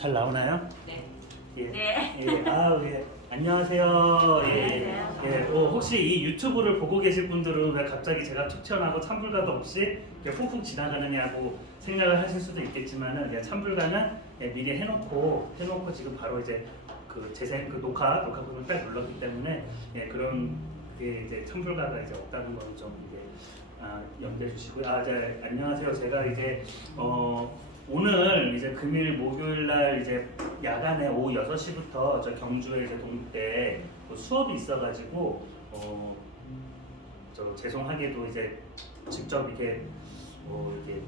잘 나오나요? 네. 예. 네. 예. 아, 예. 안녕하세요. 예. 예. 혹시 이 유튜브를 보고 계실 분들은 왜 갑자기 제가 툭 튀어나오고 찬불가도 없이 이렇게 훅훅 지나가느냐고 생각을 하실 수도 있겠지만은, 예, 찬불가는 미리 해놓고 지금 바로 이제 그 녹화 버튼을 딱 눌렀기 때문에, 예, 그런 게 이제 찬불가가 이제 없다는 걸 좀 이제 염두해 주시고요. 안녕하세요. 제가 이제 오늘 이제 금일 목요일 날 이제 야간에 오후 6시부터 저 경주에 이제 동대 수업이 있어가지고 저 죄송하게도 이제 직접 이렇게 이렇게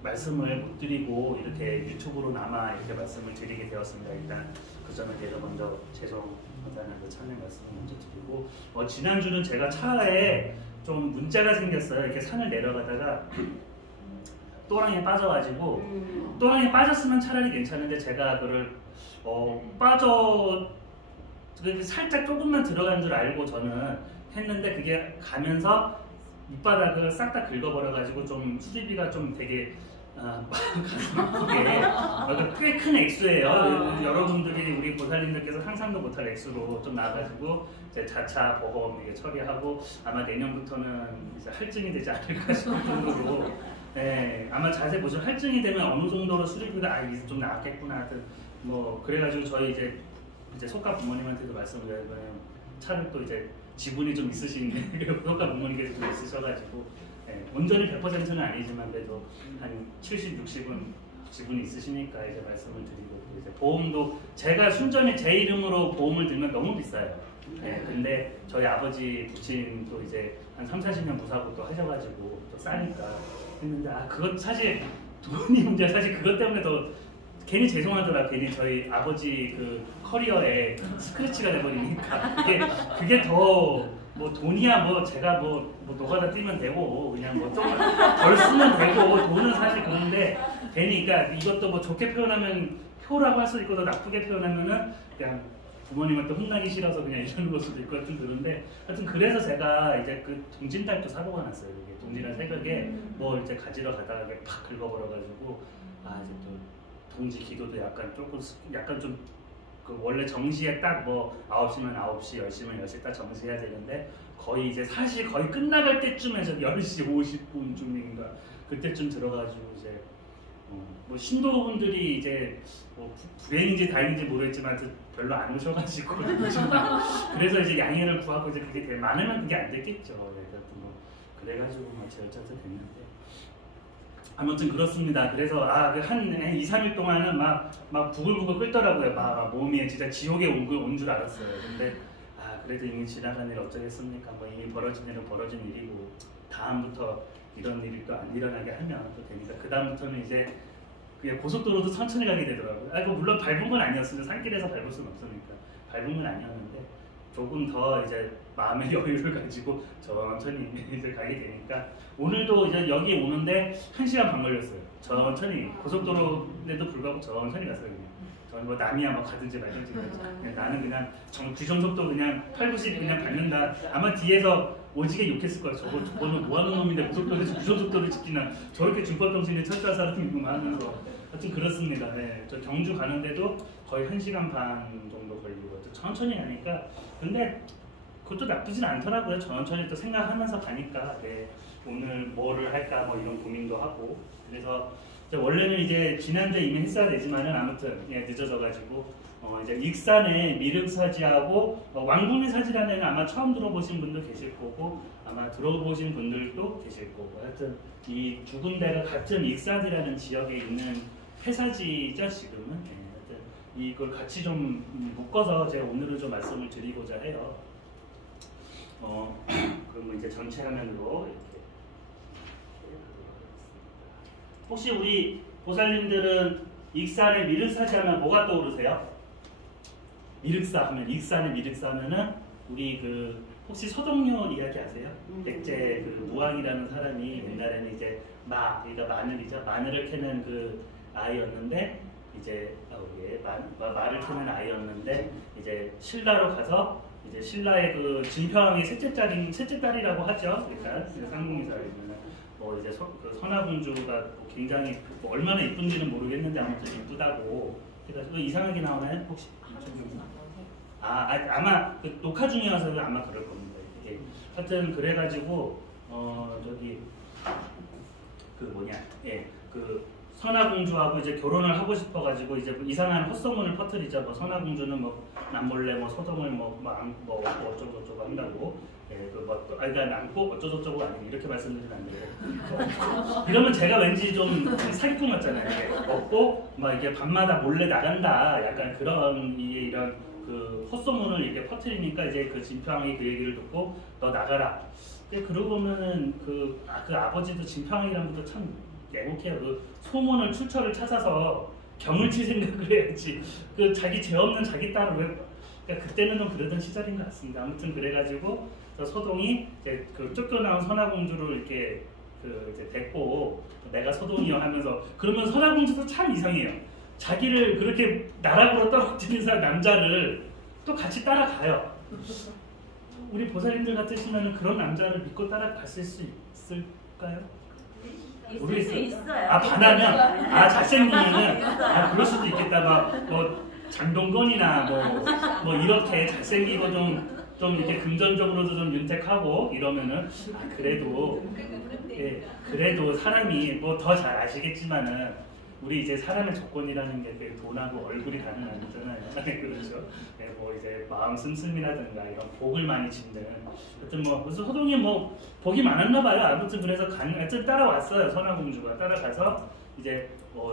말씀을 못 드리고 이렇게 유튜브로나마 이렇게 말씀을 드리게 되었습니다. 일단 그 점에 대해서 먼저 죄송하다는 그 참여 말씀을 먼저 드리고, 지난주는 제가 차에 좀 문제가 생겼어요. 이렇게 산을 내려가다가 또랑에 빠져가지고, 또랑에 빠졌으면 차라리 괜찮은데 제가 그걸 살짝 조금만 들어간 줄 알고 저는 했는데, 그게 가면서 밑바닥을 싹 다 긁어버려가지고 좀 수리비가 좀 되게 가슴 아프게 꽤 큰 액수예요. 여러분들이 우리 보살님들께서 상상도 못할 액수로 좀 나와가지고 이제 자차 보험 이게 처리하고 아마 내년부터는 이제 할증이 되지 않을까 싶을 정도로, 네, 아마 자세히 보시면 할증이 되면 어느 정도로 수리비가 이제 좀 나왔겠구나 하여튼 그래가지고 저희 이제 속가 부모님한테도 말씀드리면 차를 또 이제 지분이 좀 있으신데 속가 부모님께서 좀 있으셔가지고, 네, 온전히 100%는 아니지만 그래도 한 70, 60은 지분이 있으시니까 이제 말씀을 드리고, 이제 보험도 제가 순전히 제 이름으로 보험을 들면 너무 비싸요. 네, 근데 저희 아버지 부친도 이제 한 3, 40년 무사고 또 하셔가지고 또 싸니까 했는데, 그것 사실 돈이 문제, 사실 그것 때문에 더 괜히 죄송하더라. 괜히 저희 아버지 그 커리어에 스크래치가 돼버리니까 그게 더 돈이야 제가 노가다 뛰면 되고 그냥 조금 덜 쓰면 되고, 돈은 사실 그런데 괜히, 그러니까 이것도 좋게 표현하면 표라고 할 수도 있고 더 나쁘게 표현하면은 그냥 부모님한테 혼나기 싫어서 그냥 이러는 걸 수도 있고 하여튼 그런데, 하여튼 그래서 제가 이제 그 동진달도 사고가 났어요. 이게 동진달 새벽에 이제 가지러 가다가 팍 긁어버려가지고, 이제 또 동지 기도도 약간 좀 원래 정시에 딱 9시면 9시, 10시면 10시 딱 정시해야 되는데, 사실 거의 끝나갈 때쯤에서 10시 50분쯤인가 그때쯤 들어가지고 이제 신도분들이 이제 불행인지 다행인지 모르겠지만 별로 안 오셔가지고 그래서 이제 양해를 구하고 이제 그게 많으면 그게 안 됐겠죠. 그래가지고 제어차서 됐는데, 아무튼 그렇습니다. 그래서 한 2, 3일 동안은 막 부글부글 끓더라고요. 막 몸이 진짜 지옥에 온 줄 알았어요. 근데 그래도 이미 지나간 일 어쩌겠습니까? 이미 벌어진 일은 벌어진 일이고, 다음부터 이런 일이 또 안 일어나게 하면 또 되니까, 그 다음부터는 이제 그냥 고속도로도 천천히 가게 되더라고요. 물론 밟은 건 아니었어요. 산길에서 밟을 수는 없으니까 밟은 건 아니었는데, 조금 더 이제 마음의 여유를 가지고 천천히 이제 가게 되니까, 오늘도 이제 여기 오는데 1시간 반 걸렸어요. 천천히 고속도로에도 불구하고 천천히 갔어요. 저는 남이야 가든지 말든지, 나는 그냥 규정 속도 그냥 8, 90 그냥 밟는다. 아마 뒤에서 오지게 욕했을 거야. 저거는 뭐하는 놈인데 고속도로에서 규정 속도를 지키나, 저렇게 준법정신에 철저한 사람이구나 하면서. 하여튼 그렇습니다. 네, 저 경주 가는데도 거의 1시간 반 정도 걸리고 천천히 가니까, 근데 그것도 나쁘진 않더라고요. 천천히 또 생각하면서 가니까. 네, 오늘 뭐를 할까 이런 고민도 하고. 그래서 원래는 이제 지난주에 이미 했어야 되지만은 아무튼 늦어져가지고 이제 익산의 미륵사지하고 왕궁리사지라는 아마 처음 들어보신 분도 계실 거고, 아마 들어보신 분들도 계실 거고, 하여튼 이 두 군데가 같은 익산이라는 지역에 있는 폐사지죠 지금은. 하여튼 이걸 같이 좀 묶어서 제가 오늘은 좀 말씀을 드리고자 해요. 그럼 이제 전체 화면으로 이렇게. 혹시 우리 보살님들은 익산의 미륵사지 하면 뭐가 떠오르세요? 미륵사 하면, 익산의 미륵사 하면은 우리 혹시 서동요 이야기 아세요? 백제 무왕이라는 사람이 옛날에는 이제 그러니까 마늘이죠. 마늘을 캐는 아이였는데, 이제 말을 캐는 아이였는데, 이제 신라로 가서 이제 신라의 진평왕의 셋째 딸이라고 하죠. 그러니까 상궁이사라면 이제 선화공주가 굉장히 얼마나 이쁜지는 모르겠는데 아무튼 이쁘다고 그래가지고 이상하게 나오나요 혹시? 아마 그 녹화 중이어서 아마 그럴 겁니다. 예. 하여튼 그래가지고 저기 그 뭐냐, 예, 그 선화공주하고 이제 결혼을 하고 싶어가지고 이제 이상한 헛소문을 퍼뜨리죠. 뭐 선화공주는 뭐 남몰래 뭐 소동을 뭐 어쩌고 저쩌고 한다고. 예, 그러니까 남고 어쩌고저쩌고 아니고 이렇게 말씀드리면 안 돼요. 이러면 제가 왠지 좀 사기꾼 같잖아요. 이게 없고 막 이게 밤마다 몰래 나간다. 약간 그런 이런 그 헛소문을 이렇게 퍼뜨리니까 이제 그 진표왕이 그 얘기를 듣고 너 나가라. 그러고 보면은 그 아버지도 진표왕이란 것도 참 애국해요. 그 소문을 출처를 찾아서 경을 칠 생각을 해야지. 그 자기 죄 없는 자기 딸을 왜? 그러니까 그때는 좀 그러던 시절인 것 같습니다. 아무튼 그래가지고 소동이 이제 그 쫓겨나온 선화공주를 이렇게 그 이제 데리고 내가 소동이요 하면서 그러면 선화공주도 참 이상해요. 자기를 그렇게 나락으로 떨어뜨린 남자를 또 같이 따라가요. 우리 보살님들 같으시면 그런 남자를 믿고 따라갔을 수 있을까요? 있을 수 있어요. 반하면 잘생기면은 그럴 수도 있겠다. 뭐 장동건이나 뭐 이렇게 잘생기고 좀 이렇게 금전적으로도 좀 윤택하고 이러면은 그래도 예, 그래도 사람이 뭐 더 잘 아시겠지만은 우리 이제 사람의 조건이라는 게 돈하고 얼굴이 다는 아니잖아요. 그렇죠. 네, 뭐 이제 마음 씀씀이라든가 이런 복을 많이 짓는. 하여튼 뭐 무슨 호동이 뭐 복이 많았나 봐요. 아무튼 그래서 하여튼 따라왔어요. 선화공주가 따라가서 이제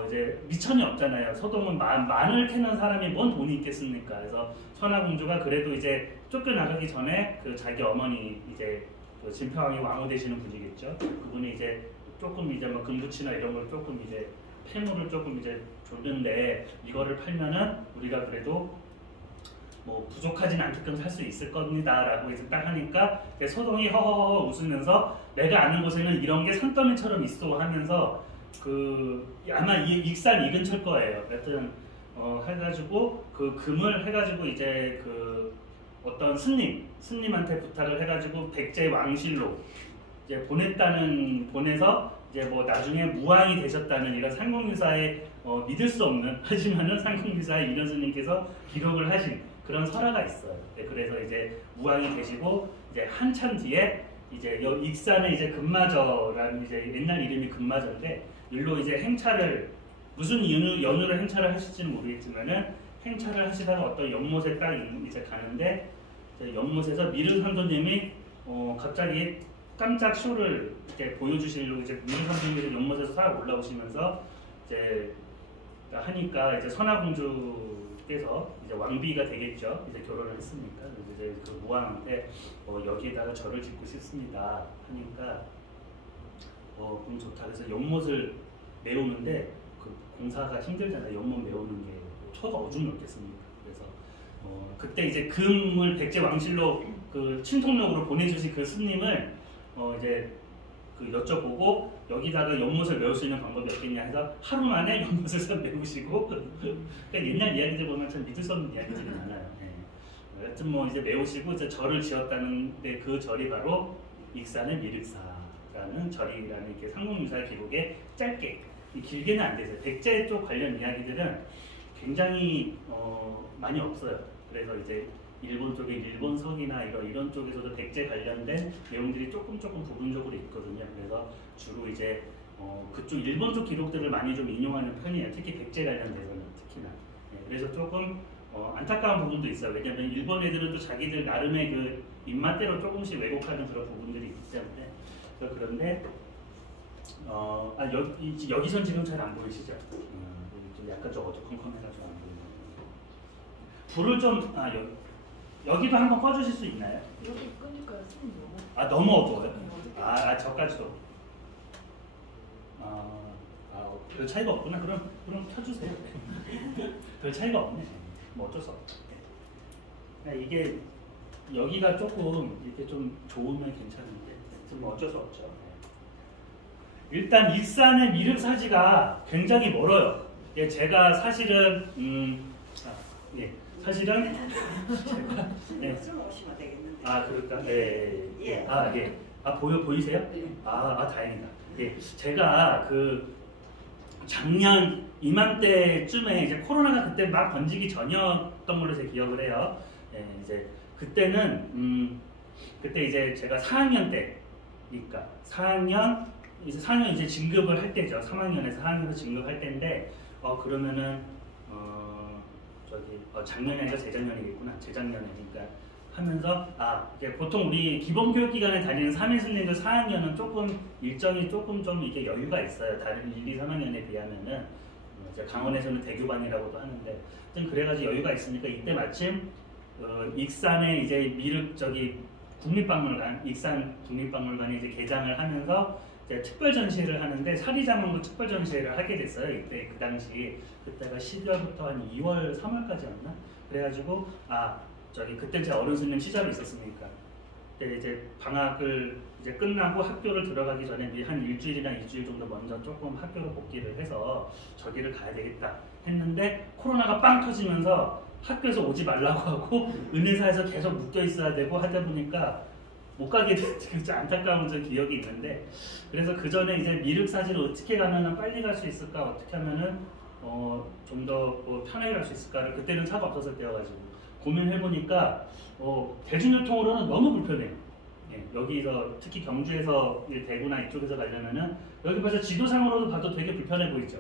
이제 미천이 없잖아요. 소동은 만을 캐는 사람이 뭔 돈이 있겠습니까? 그래서 선화공주가 그래도 이제 쫓겨나가기 전에 그 자기 어머니 이제 그 진표왕이 왕후 되시는 분이겠죠. 그분이 이제 조금 이제 뭐 금부치나 이런 걸 조금 이제 폐물을 조금 이제 줬는데 이거를 팔면은 우리가 그래도 뭐 부족하진 않게끔 살 수 있을 겁니다라고 이제 딱 하니까 소동이 허허허 웃으면서 내가 아는 곳에는 이런 게 산더미처럼 있어 하면서 그 아마 익산 이근처일 거예요. 하여튼 해가지고 그 금을 해가지고 이제 그 어떤 스님한테 부탁을 해가지고 백제 왕실로 이제 보내서 이제 뭐 나중에 무왕이 되셨다는 이런 상공유사의 믿을 수 없는 하지만은 상공유사의 이런 스님께서 기록을 하신 그런 설화가 있어요. 네, 그래서 이제 무왕이 되시고 이제 한참 뒤에 이제 익산에 이제 금마저라는 이제 옛날 이름이 금마저인데 일로 이제 행차를 무슨 연유로 행차를 하실지는 모르겠지만은 행차를 하시다가 어떤 연못에 딱 이제 가는데 이제 연못에서 미르 선도님이 갑자기 깜짝 쇼를 이렇게 보여주시려고 이제 미르 선도님이 연못에서 싹 올라오시면서 이제 하니까 이제 선화공주께서 이제 왕비가 되겠죠. 이제 결혼을 했으니까 이제 그 무왕한테 여기에다가 절을 짓고 싶습니다 하니까 그럼 좋다. 그래서 연못을 메우는데 그 공사가 힘들잖아요. 연못 메우는 게 초가 오줌 넣겠습니까? 그래서 그때 이제 금을 백제 왕실로 그 친통록으로 보내주신 그 스님을 이제 그 여쭤보고 여기다가 연못을 메울 수 있는 방법이 없겠냐 해서 하루 만에 연못을 메우시고 그러니까 옛날 이야기들 보면 참 믿을 수 없는 이야기들이 많아요. 네. 여튼 뭐 이제 메우시고 이제 절을 지었다는데 그 절이 바로 익산의 미륵사라는 절이라는 이렇게 상공유사의 기록에 짧게 길게는 안 되세요. 백제 쪽 관련 이야기들은 굉장히 많이 없어요. 그래서 이제 일본 쪽에 일본석이나 이런 쪽에서도 백제 관련된 내용들이 조금 부분적으로 있거든요. 그래서 주로 이제 그쪽 일본 쪽 기록들을 많이 좀 인용하는 편이에요. 특히 백제 관련돼서는 특히나. 네, 그래서 조금 안타까운 부분도 있어요. 왜냐하면 일본 애들은 또 자기들 나름의 그 입맛대로 조금씩 왜곡하는 그런 부분들이 있기 때문에. 그런데 여기선 지금 잘 안 보이시죠? 좀 약간 좀 어두컴컴해가지고 안 보이네요. 불을 좀 여기도 한번 꺼주실 수 있나요? 여기 끄니까 손이 너무 어두워요? 저까지도. 별 차이가 없구나. 그럼 켜주세요. 별 차이가 없네. 뭐 어쩔 수 없죠. 네. 이게 여기가 조금 이렇게 좀 좋으면 괜찮은데 뭐 어쩔 수 없죠. 일단 익산의 미륵사지가 굉장히 멀어요. 예, 제가 사실은 사실은 제가 좀 오시면 되겠는데. 그럴까? 네. 예. 예. 보이세요? 네. 다행이다. 예, 제가 그 작년 이맘때쯤에 이제 코로나가 그때 막 번지기 전이었던 걸로 제 기억을 해요. 예, 이제 그때는 그때 이제 제가 4학년 때니까 4학년 이제 진급을 할 때죠. 3학년에서 4학년으로 진급할 때인데 그러면은 작년이 아니라 재작년이겠구나. 재작년에 그러니까 하면서 이게 보통 우리 기본교육기관에 다니는 3인순님들 4학년은 조금 일정이 조금 좀 이게 여유가 있어요. 다른 1, 2, 3학년에 비하면은 이제 강원에서는 대교반이라고도 하는데 좀 그래가지고 여유가 있으니까 이때 마침 익산에 이제 국립박물관 익산 국립박물관에 이제 개장을 하면서 이제 특별 전시회를 하는데 사리자문고 특별 전시회를 하게 됐어요. 이때 그 당시 그때가 12월부터 한 2월 3월까지였나? 그래가지고 그때 제 어른 스님 시절이 있었으니까 그때 이제 방학을 이제 끝나고 학교를 들어가기 전에 한 일주일이나 2주일 정도 먼저 조금 학교로 복귀를 해서 저기를 가야 되겠다 했는데 코로나가 빵 터지면서 학교에서 오지 말라고 하고 은혜사에서 계속 묶여 있어야 되고 하다 보니까 못 가게 된 안타까운 저 기억이 있는데 그래서 그 전에 이제 미륵 사진을 어떻게 가면은 빨리 갈 수 있을까 어떻게 하면은 좀 더 편하게 갈 수 있을까를 그때는 차가 없었을 때여가지고 고민해 보니까 대중교통으로는 너무 불편해요. 예, 여기서 특히 경주에서 대구나 이쪽에서 가려면은 여기 벌써 지도상으로도 봐도 되게 불편해 보이죠.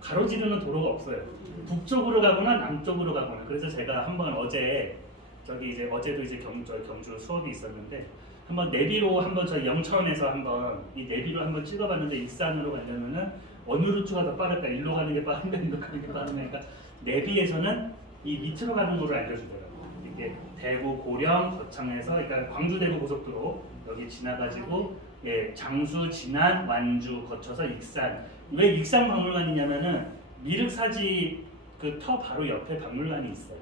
가로지르는 도로가 없어요. 북쪽으로 가거나 남쪽으로 가거나. 그래서 제가 한번 어제도 이제 경주 수업이 있었는데 한번 내비로 한번 저희 영천에서 한번 이 내비로 한번 찍어봤는데 익산으로 가려면은 어느 루트가 더 빠를까? 일로 가는 게 빠른가? 일로 가는 게 빠른가? 그러니까 내비에서는 이 밑으로 가는 거를 알려주더라고요. 이게 대구, 고령, 거창에서 그러니까 광주 대구 고속도로 여기 지나가지고 장수, 진안, 완주 거쳐서 익산. 왜 익산 박물관이냐면은 미륵사지 그 터 바로 옆에 박물관이 있어요.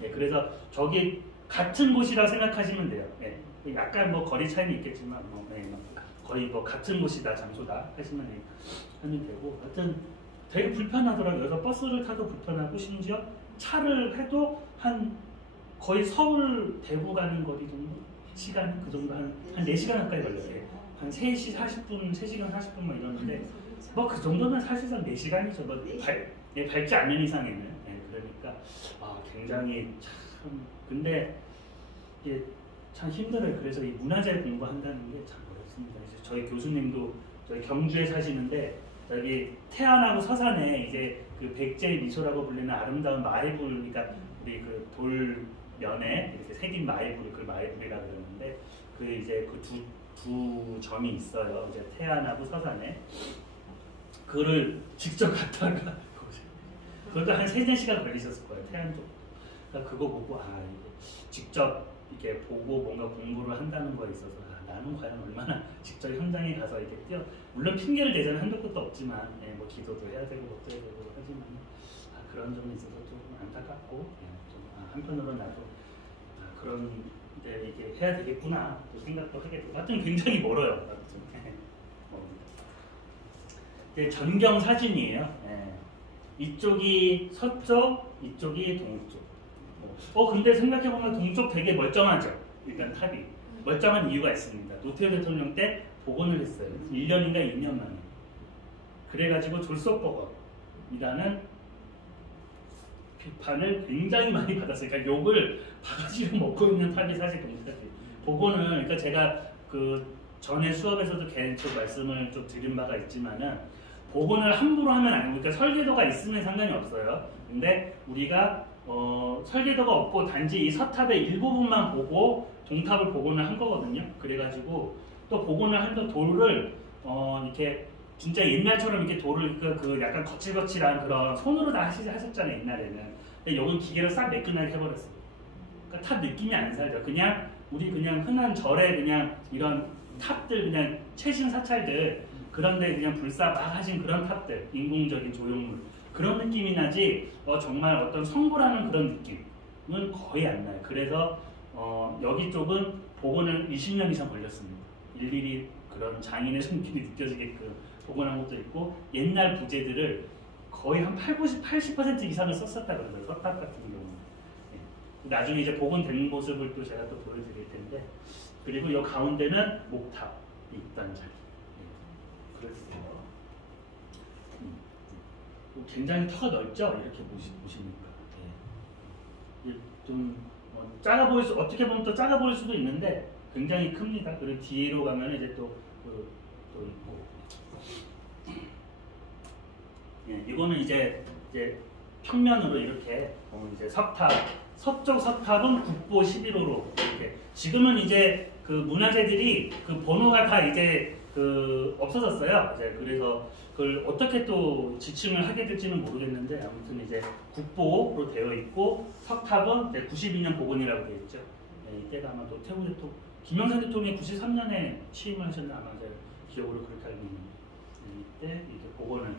그래서 저기 같은 곳이라 생각하시면 돼요. 약간 거리 차이는 있겠지만 거의 같은 곳이다 장소다 하시면 되고 하여튼 되게 불편하더라고요. 그래서 버스를 타도 불편하고 심지어 차를 해도 한 거의 서울 대구 가는 거리 정도 시간 그 정도 한 4시간 가까이 걸려요. 한 3시 40분, 3시간 40분 뭐 이러는데 그 정도면 사실상 4시간이죠. 밟지 않는 이상에는. 그러니까 굉장히 참 근데 이게 참 힘들어요. 그래서 이 문화재 공부한다는 게 참 어렵습니다. 이제 저희 교수님도 저희 경주에 사시는데 저기 태안하고 서산에 이제 그 백제의 미소라고 불리는 아름다운 마애불, 그러니까 우리 그 돌면에 이렇게 새긴 마애불, 그 마애불이라 그러는데 그 이제 그 두 점이 있어요. 이제 태안하고 서산에 그를 직접 갔다가 그것도 한 3-4시간 걸리셨을 거예요. 태안 쪽. 그러니까 그거 보고 이거 직접 이렇게 보고 뭔가 공부를 한다는 거에 있어서 나는 과연 얼마나 직접 현장에 가서 이렇게 물론 핑계를 대자는 한도 끝도 없지만 뭐 기도도 해야 되고 것도 해야 되고 하지만 그런 점에 있어서 좀 안타깝고 좀 한편으로는 나도 그런데 이게 해야 되겠구나 또 생각도 하게 되고 하여튼 굉장히 멀어요. 전경 사진이에요. 이쪽이 서쪽, 이쪽이 동쪽. 근데 생각해보면 동쪽 되게 멀쩡하죠. 일단 탑이. 멀쩡한 이유가 있습니다. 노태우 대통령 때 복원을 했어요. 1년인가 2년 만에. 그래가지고 졸속복원이라는 비판을 굉장히 많이 받았어요. 그러니까 욕을 바가지로 먹고 있는 탑이 사실 동탑이. 복원을, 그러니까 제가 그 전에 수업에서도 계속 말씀을 좀 드린 바가 있지만은 복원을 함부로 하면 안 되고, 그러니까 설계도가 있으면 상관이 없어요. 근데 우리가 설계도가 없고 단지 이 서탑의 일부분만 보고 동탑을 복원을 한 거거든요. 그래가지고 또 복원을 하면 돌을 이렇게 진짜 옛날처럼 이렇게 돌을 그 약간 거칠거칠한 그런 손으로 다 하셨잖아요 옛날에는. 근데 여기 기계로 싹 매끈하게 해버렸어요. 그러니까 탑 느낌이 안 살죠. 그냥 우리 그냥 흔한 절에 그냥 이런 탑들 그냥 최신 사찰들 그런데 그냥 불사 막 하신 그런 탑들, 인공적인 조형물 그런 느낌이 나지 정말 어떤 성불하는 그런 느낌은 거의 안 나요. 그래서 여기 쪽은 복원을 20년 이상 걸렸습니다. 일일이 그런 장인의 손길이 느껴지게끔 복원한 것도 있고 옛날 부재들을 거의 한 80% 이상을 썼었다 그러더라고요. 서탑 같은 경우는. 나중에 이제 복원된 모습을 또 제가 또 보여드릴 텐데 그리고 이 가운데는 목탑이 있던 자리. 그랬어요. 굉장히 터가 넓죠. 이렇게 보시니까 좀 작아 보일 수 어떻게 보면 또 작아 보일 수도 있는데 굉장히 큽니다. 그리고 뒤로 가면 이제 또 있고. 이거는 이제 평면으로 이렇게 이제 서쪽 석탑은 국보 11호로 이렇게 지금은 이제 그 문화재들이 그 번호가 다 이제 그 없어졌어요. 이제 그래서 그걸 어떻게 또 지칭을 하게 될지는 모르겠는데 아무튼 이제 국보로 되어 있고 석탑은 92년 복원이라고 되어 있죠. 이때가 아마 또 태국 대통령 김영삼 대통령이 93년에 취임을 하셨나 아마 제가 기억으로 그렇게 알고 있는데 이때 이렇게 복원을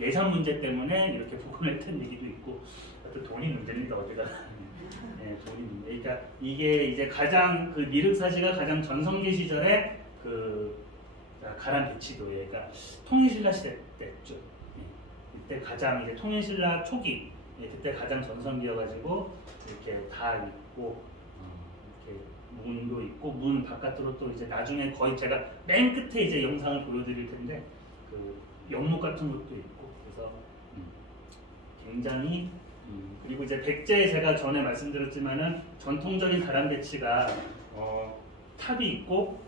예산 문제 때문에 이렇게 복원을 했던 얘기도 있고 또 돈이 문제입니다. 어디가 돈이 문제. 그러니까 이게 이제 가장 그 미륵사지가 가장 전성기 시절에 그 가람 배치도에 그러니까 통일신라 시대 때죠. 이때 가장 이제 통일신라 초기 그때 가장 전성기여가지고 이렇게 다 있고 이렇게 문도 있고 문 바깥으로 또 이제 나중에 거의 제가 맨 끝에 이제 영상을 보여드릴 텐데 그 연못 같은 것도 있고 그래서 굉장히 그리고 이제 백제에 제가 전에 말씀드렸지만은 전통적인 가람 배치가 탑이 있고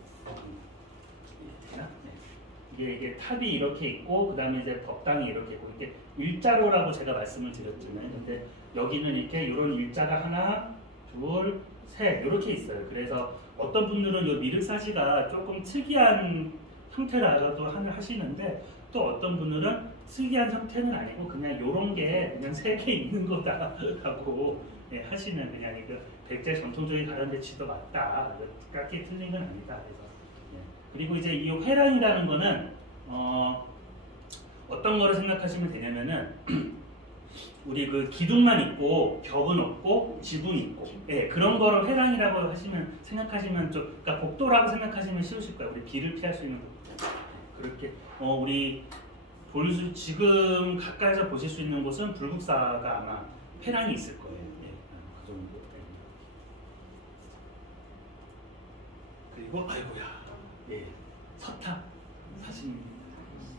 이게 탑이 이렇게 있고 그 다음에 이제 벽당이 이렇게 있고 이렇게 일자로라고 제가 말씀을 드렸잖아요. 근데 여기는 이렇게 이런 일자가 하나, 둘, 셋 이렇게 있어요. 그래서 어떤 분들은 이 미륵사지가 조금 특이한 형태라도 하시는데 또 어떤 분들은 특이한 형태는 아니고 그냥 이런 게 그냥 3개 있는 거다라고 하시는 그냥 이거 백제 전통적인 가람 배치도 맞다. 딱히 틀린 건 아니다. 그래서 그리고 이제 이 회랑이라는 거는 어떤 거를 생각하시면 되냐면은 우리 그 기둥만 있고 벽은 없고 지붕이 있고 그런 거를 회랑이라고 생각하시면 좀 그러니까 복도라고 생각하시면 쉬우실 거예요. 우리 비를 피할 수 있는 곳. 그렇게 우리 지금 가까이서 보실 수 있는 곳은 불국사가 아마 회랑이 있을 거예요. 그 정도. 그리고 아이고야. 서탑 사실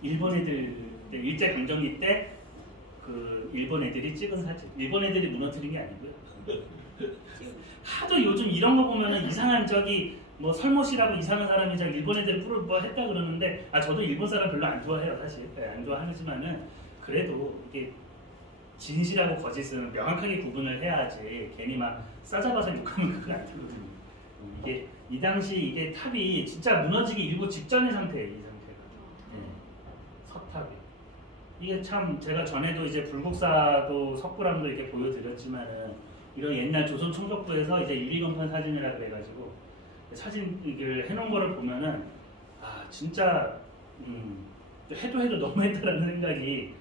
일본 애들 일제 강점기 때 그 일본 애들이 찍은 사진 일본 애들이 무너뜨린 게 아니고요. 하도 요즘 이런 거 보면은 이상한 뭐 설모씨라고 이상한 사람이 일본 애들 뭐 했다 그러는데 저도 일본 사람 별로 안 좋아해요. 사실 안 좋아하지만은 그래도 이게 진실하고 거짓은 명확하게 구분을 해야지 괜히 막 싸잡아서 욕하면 그거 안 되거든요. 이게 이 당시 이게 탑이 진짜 무너지기 일보 직전의 상태예요. 이 상태가. 서탑이. 이게 참 제가 전에도 이제 불국사도 석굴암도 이렇게 보여드렸지만은 이런 옛날 조선 총독부에서 이제 유리건판 사진이라 그래가지고 사진을 해놓은 거를 보면은 진짜 해도 너무했다라는 생각이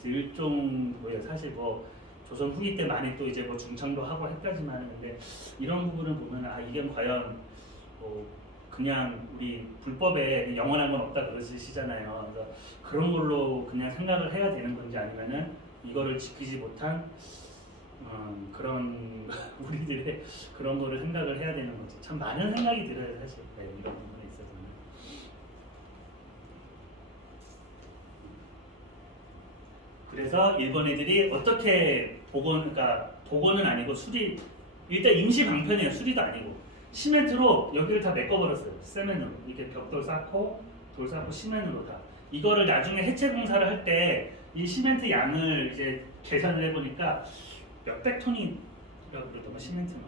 들 정도예요. 사실 뭐 조선 후기 때 많이 또 이제 뭐 중창도 하고 했다지만 근데 이런 부분을 보면 이게 과연 그냥 우리 불법에 영원한 건 없다 그러시잖아요. 그래서 그런 걸로 그냥 생각을 해야 되는 건지 아니면은 이거를 지키지 못한 그런 우리들의 그런 거를 생각을 해야 되는 건지 참 많은 생각이 들어요. 사실 이런 부분에 있어서는. 그래서 일본 애들이 어떻게 복원은 아니고 일단 임시 방편이에요. 수리도 아니고 시멘트로 여기를 다 메꿔버렸어요. 세멘으로 이렇게 벽돌 쌓고 돌 쌓고 시멘으로 다 이거를 나중에 해체 공사를 할 때 이 시멘트 양을 이제 계산을 해보니까 몇백 톤이라고 그러더만 시멘트만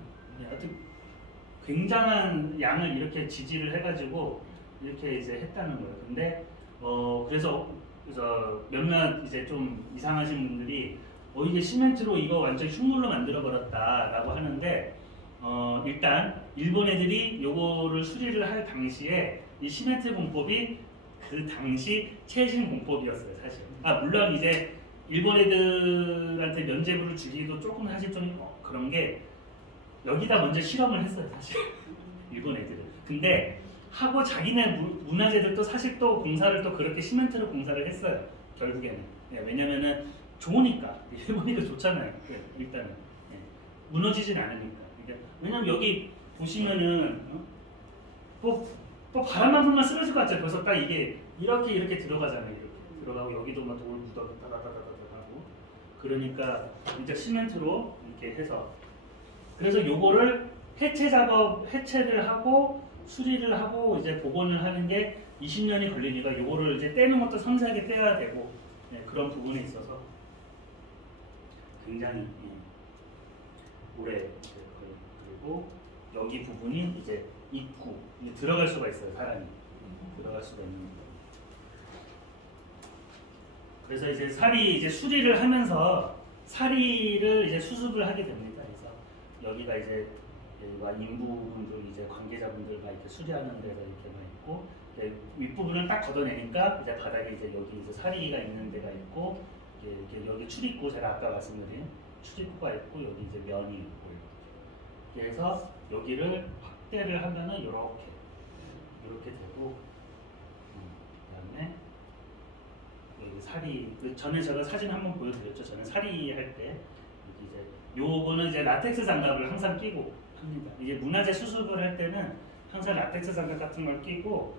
하여튼 굉장한 양을 이렇게 지지를 해가지고 이렇게 이제 했다는 거예요. 근데 그래서 몇몇 이제 좀 이상하신 분들이 이게 시멘트로 이거 완전 흉물로 만들어 버렸다라고 하는데 일단 일본 애들이 요거를 수리를 할 당시에 이 시멘트 공법이 그 당시 최신 공법이었어요. 사실 물론 이제 일본 애들한테 면죄부를 주기도 조금 사실 좀 그런 게 여기다 먼저 실험을 했어요. 사실 일본 애들은. 근데 하고 자기네 문화재들도 사실 또 공사를 또 그렇게 시멘트로 공사를 했어요. 결국에는. 왜냐면은 좋으니까. 일본이가 좋잖아요. 일단은. 무너지진 않으니까. 그러니까 왜냐면 여기 보시면은 뭐 바람만 불면 쓰러질 것 같아요. 벌써 딱 이게 이렇게 들어가잖아요. 이렇게 들어가고 여기도 막 돌 묻어서 다다다다다 하고 그러니까 이제 시멘트로 이렇게 해서 그래서 요거를 해체를 하고 수리를 하고 이제 복원을 하는 게 20년이 걸리니까 요거를 이제 떼는 것도 섬세하게 떼야 되고 네, 그런 부분에 있어서 굉장히 오래 그리고 여기 부분이 이제 입구 들어갈 수가 있어요. 사람이 들어갈 수가 있는 거. 그래서 이제 살이 이제 수리를 하면서 사리를 이제 수습을 하게 됩니다. 그래서 여기가 이제 인부분들 이제 관계자분들과 이렇게 수리하는 데가 이렇게 막 있고 윗부분을 딱 걷어내니까 이제 바닥에 이제 여기 이제 사리가 있는 데가 있고 이렇게 여기 출입구 제가 아까 말씀드린 출입구가 있고 여기 이제 면이 있고 그래서 여기를 확대를 하면은 이렇게 되고 그다음에 여기 사리 전에 제가 사진 한번 보여드렸죠. 저는 사리 할 때 여기 이제 요거는 이제 라텍스 장갑을 항상 끼고 합니다. 이게 문화재 수습을 할 때는 항상 라텍스 장갑 같은 걸 끼고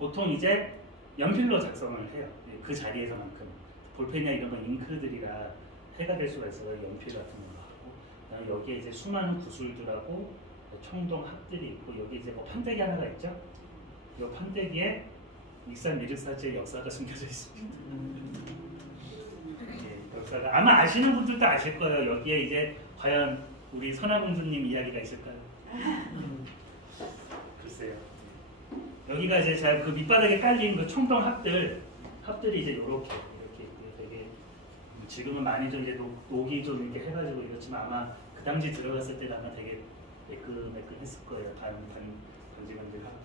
보통 이제 연필로 작성을 해요. 그 자리에서만큼 볼펜이나 이런 건 잉크들이라 해가 될 수가 있어요. 연필 같은 걸로 하고 여기에 이제 수많은 구슬들하고 청동 합들이 있고 여기 이제 뭐 판때기 하나가 있죠. 이 판때기에 익산 미륵사지의 역사가 숨겨져 있습니다. 네, 역사가 아마 아시는 분들도 아실 거예요. 여기에 이제 과연 우리 선화공주님 이야기가 있을까요? 글쎄요. 여기가 이제 제가 그 밑바닥에 깔린 그 청동 합들이 이제 이렇게 되게 지금은 많이 좀 이제 녹이 좀 이렇게 해가지고 이렇지만 아마 그 당시 들어갔을 때가 아마 되게 매끈매끈했을 거예요. 반질반질하고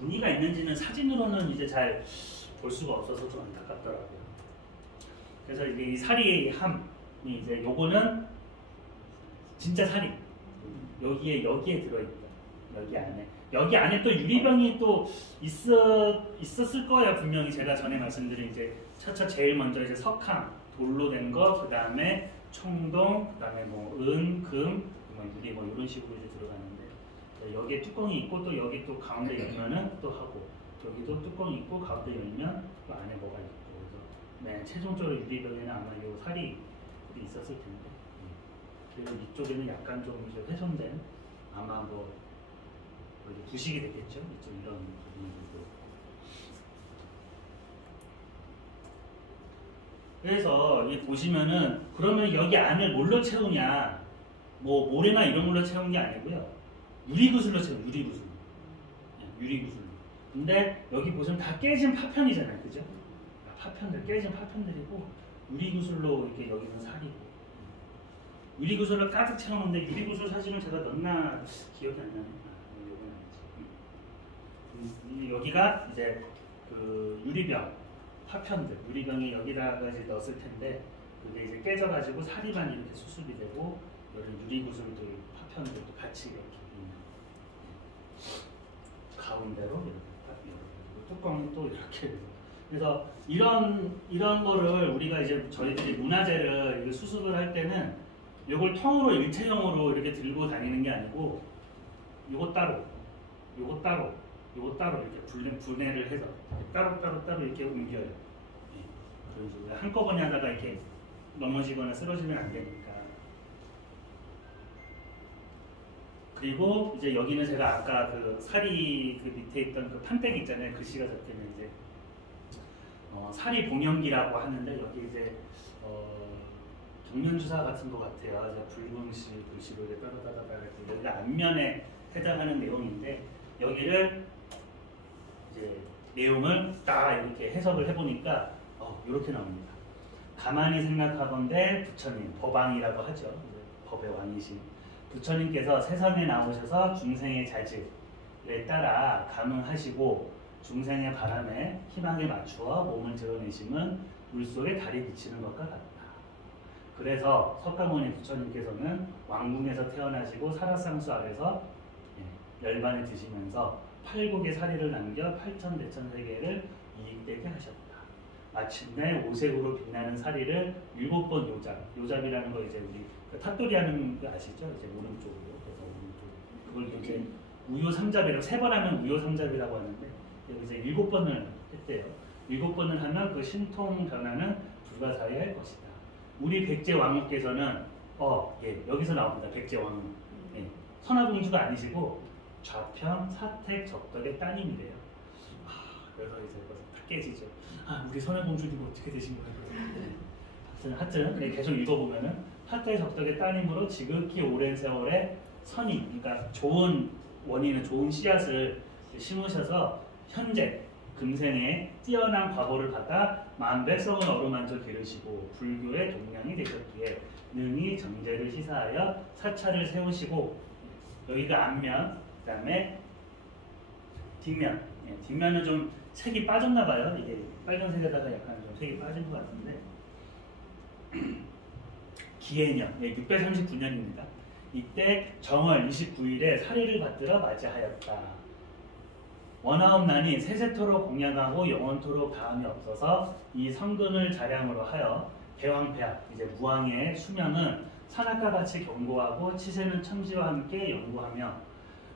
무늬가 있는지는 사진으로는 이제 잘 볼 수가 없어서 좀 안타깝더라고요. 그래서 이제 이 사리함이 이제 요거는 진짜 사리. 여기에 들어있다. 여기 안에 또 유리병이 또 있었을 거예요. 분명히 제가 전에 말씀드린 이제 제일 먼저 이제 석항 돌로 된 거, 그 다음에 청동, 그 다음에 뭐 금, 뭐 유리 뭐 이런 식으로 이제 들어가는데 여기에 뚜껑이 있고 또 여기 또 가운데 열면은 또 하고 여기도 뚜껑이 있고 가운데 열면 또 안에 뭐가 있고 그래서 네, 최종적으로 유리병에는 아마 요 살이 있었을 텐데 그리고 이쪽에는 약간 좀 이제 훼손된 아마 뭐 부식이 됐겠죠. 이쪽 이런 부분들도. 그래서 이 보시면은 그러면 여기 안을 뭘로 채우냐? 뭐 모래나 이런 걸로 채운 게 아니고요. 유리구슬로 채워. 유리구슬로. 근데 여기 보시면 다 깨진 파편이잖아요, 그죠? 깨진 파편들이고 유리구슬로 이렇게 여기는 살이고. 유리구슬을 가득 채우는데 유리구슬 사진을 제가 넣나 기억이 안 나네. 여기가 이제 그 유리병 파편들, 유리병이 여기다가 이제 넣었을 텐데 그게 이제 깨져가지고 살이만 이렇게 수습이 되고 이런 유리구슬들 파편들도 같이 이렇게 가운데로 이렇게 딱 열어가지고 뚜껑이 또 이렇게 그래서 이런 거를 우리가 이제 저희들이 문화재를 수습을 할 때는 이걸 통으로 일체형으로 이렇게 들고 다니는 게 아니고 요거 따로 이렇게 분해를 해서 따로 이렇게 옮겨요. 그래서 한꺼번에 하다가 이렇게 넘어지거나 쓰러지면 안 되니까. 그리고 이제 여기는 제가 아까 그 사리 그 밑에 있던 그 판때기 있잖아요. 글씨가 적혀있는 이제 사리 봉연기라고 하는데 여기 이제 정면주사 같은 것 같아요. 붉은 글씨로 이렇게 따다다다다 여기가 앞면에 해당하는 내용인데 여기를 이제 내용을 딱 이렇게 해석을 해보니까 이렇게 나옵니다. 가만히 생각하건대 부처님, 법왕이라고 하죠. 법의 왕이신 부처님께서 세상에 나오셔서 중생의 자질에 따라 감응하시고 중생의 바람에 희망에 맞추어 몸을 드러내심은 물속에 달이 비치는 것과 같다. 그래서 석가모니 부처님께서는 왕궁에서 태어나시고 사라상수 아래서 열반을 드시면서 팔국의 사리를 남겨 팔천대천세계를 이익되게 하셨다. 마침내 오색으로 빛나는 사리를 7번 요잡이라는 거 이제 우리 그 탓돌이 하는 거 아시죠? 이제 오른쪽으로 그래서 오른쪽 그걸 이제 우요삼잡이라고 3번 하면 우요삼잡이라고 하는데 이제 7번을 했대요. 7번을 하면 그 신통 변화는 불가사의할 것이다. 우리 백제 왕후께서는 여기서 나옵니다. 백제 왕후. 예, 선화공주가 아니시고 좌편 사택 적덕의 따님이래요. 그래서 이제 다 깨지죠. 우리 선화공주님 어떻게 되신 거예요? 하여튼 계속 읽어보면은 사택 적덕의 따님으로 지극히 오랜 세월에 선이, 그러니까 좋은 원인은 좋은 씨앗을 심으셔서 현재 금생에 뛰어난 과보를 받아 만백성을 어루만져 기르시고 불교의 동량이 되셨기에 능히 정제를 시사하여 사찰을 세우시고, 여기가 앞면, 그 다음에 뒷면. 뒷면은 좀 색이 빠졌나봐요. 이게 빨간색에다가 약간 좀 색이 빠진 것 같은데. 기해년 639년입니다. 이때 정월 29일에 사리를 받들어 맞이하였다. 원하옵나니 세세토록 공양하고 영원토록 다함이 없어서 이 성근을 자량으로 하여 대왕폐하, 이제 무왕의 수명은 산악과 같이 견고하고 치세는 천지와 함께 연구하며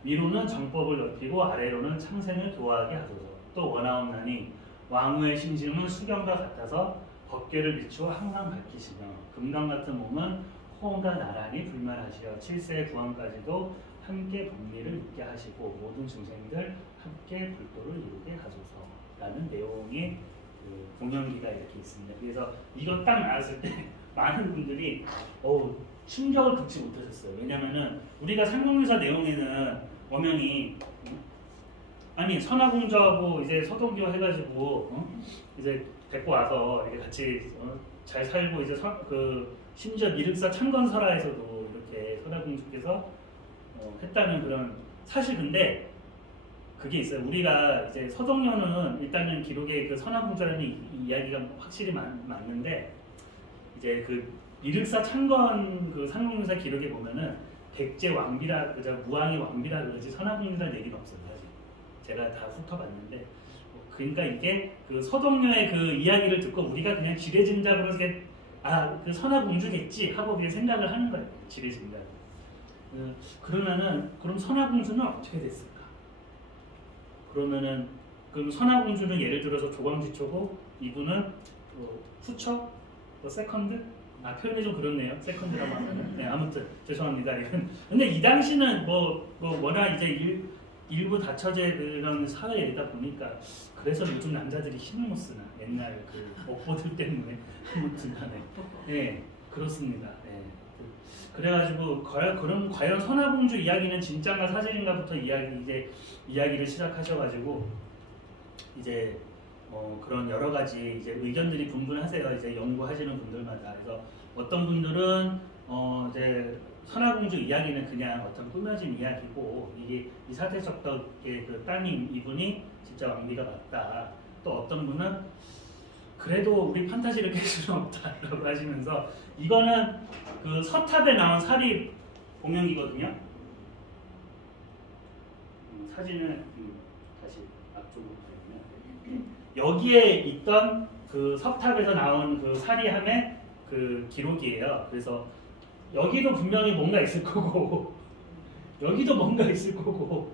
위로는 정법을 높이고 아래로는 창생을 교화하게 하소서. 또 원하옵나니 왕후의 심심은 수경과 같아서 법궤를 비추어 항상 밝히시며 금강 같은 몸은 호응과 나란히 불만하시어 7세의 구원까지도 함께 법리를 있게 하시고 모든 중생들 함께 불도를 이루게 하소서 라는 내용의 그 공연기가 이렇게 있습니다. 그래서 이거 딱 나왔을 때 많은 분들이 충격을 금치 못하셨어요. 왜냐면은 우리가 상명유사 내용에는 엄연히 아니 선화공주하고 이제 서동교 해가지고 이제 데리고 와서 이렇게 같이 잘 살고 이제 심지어 미륵사 창건설화에서도 이렇게 선화공주께서 했다는 그런 사실. 근데 그게 있어요. 우리가 이제 서동료는 일단은 기록에 그 선화공주라는 이야기가 확실히 맞는데 이제 그 미륵사 창건 그 상명유사 기록에 보면은 백제 왕비라 그저 무왕의 왕비라 그러지 선화공주라는 얘기는 없어요. 사실 제가 다 훑어봤는데 그러니까 이게 그 서동료의 그 이야기를 듣고 우리가 그냥 지레짐작으로 그 선화공주겠지 하고 그냥 생각을 하는 거예요. 지레짐작. 그러면은 그럼 선화공주는 어떻게 됐을까? 그러면은 그럼 선화공주는 예를 들어서 조광지초고 이분은 후처, 세컨드? 표현이 좀 그렇네요. 세컨드라고 하면은. 네, 아무튼 죄송합니다. 근데 이 당시는 워낙 이제 일부 다처제 그런 사회이다 보니까 그래서 요즘 남자들이 힘을 못 쓰나 옛날 그 업보들 때문에 아무튼 간에 네 그렇습니다. 네. 그래가지고 과연 선화공주 이야기는 진짜인가 사실인가부터 이야기를 시작하셔가지고 이제 그런 여러 가지 이제 의견들이 분분하세요. 이제 연구하시는 분들마다. 그래서 어떤 분들은 이제 선화공주 이야기는 그냥 어떤 꾸며진 이야기고 이게 이 사태적덕의 그 따님 이분이 진짜 왕비가 맞다. 또 어떤 분은 그래도 우리 판타지를 깰 수는 없다라고 하시면서 이거는 그 서탑에 나온 사리 공연기거든요. 사진을 다시 앞쪽으로 보면 여기에 있던 그 석탑에서 나온 그 사리함의 그 기록이에요. 그래서 여기도 분명히 뭔가 있을 거고 여기도 뭔가 있을 거고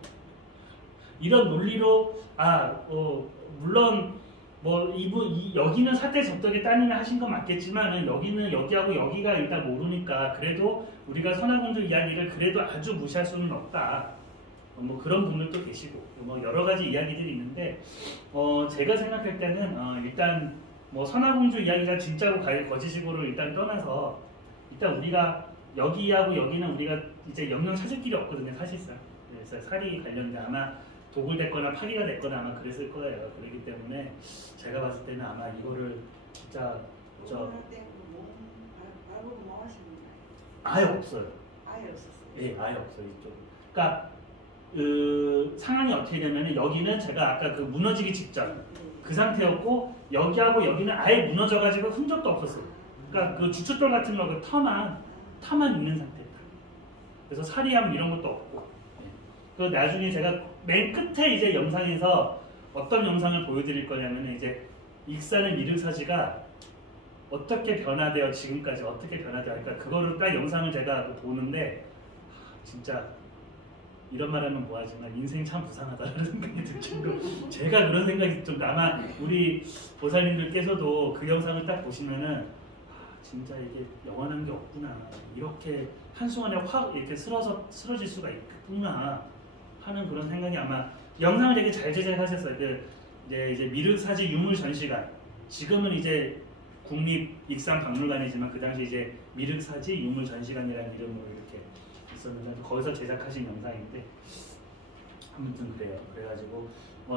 이런 논리로 물론 여기는 사태적덕의 따님이 하신 건 맞겠지만 여기는 여기하고 여기가 일단 모르니까 그래도 우리가 선화공주 이야기를 그래도 아주 무시할 수는 없다. 그런 분들도 계시고 여러 가지 이야기들이 있는데 제가 생각할 때는 일단 선화공주 이야기가 진짜고 거짓이고를 일단 떠나서 일단 우리가 여기하고 여기는 우리가 이제 영영 찾을 길이 없거든요. 사실상. 그래서 사리 관련된 아마 도굴됐거나 파기가 됐거나 아마 그랬을 거예요. 그렇기 때문에 제가 봤을 때는 아마 이거를 진짜 아예 없어요. 아예 없었어요. 예, 아예 없어요. 이쪽. 그러니까 상황이 어떻게 되냐면 여기는 제가 아까 그 무너지기 직전 그 상태였고 여기하고 여기는 아예 무너져가지고 흔적도 없었어요. 그러니까 그 주춧돌 같은 거 그 터만 있는 상태다. 그래서 사리함 이런 것도 없고. 그 나중에 제가 맨 끝에 이제 영상에서 어떤 영상을 보여드릴 거냐면 이제 익산의 미륵사지가 어떻게 변화되어 지금까지 어떻게 변화되어 그러니까 그거를 딱 영상을 제가 보는데 진짜 이런 말하면 뭐하지만 인생 참 부상하다라는 생각이 들 정도 제가 그런 생각이 좀 아마 우리 보살님들께서도 그 영상을 딱 보시면은 진짜 이게 영원한 게 없구나 이렇게 한순간에 확 이렇게 쓰러질 수가 있구나 하는 그런 생각이 아마 영상을 되게 잘 제작하셨어요. 이제 미륵사지 유물 전시관 지금은 이제 국립익산박물관이지만 그 당시 이제 미륵사지 유물 전시관이라는 이름으로 이렇게 있었는데 거기서 제작하신 영상인데 아무튼 그래요. 그래가지고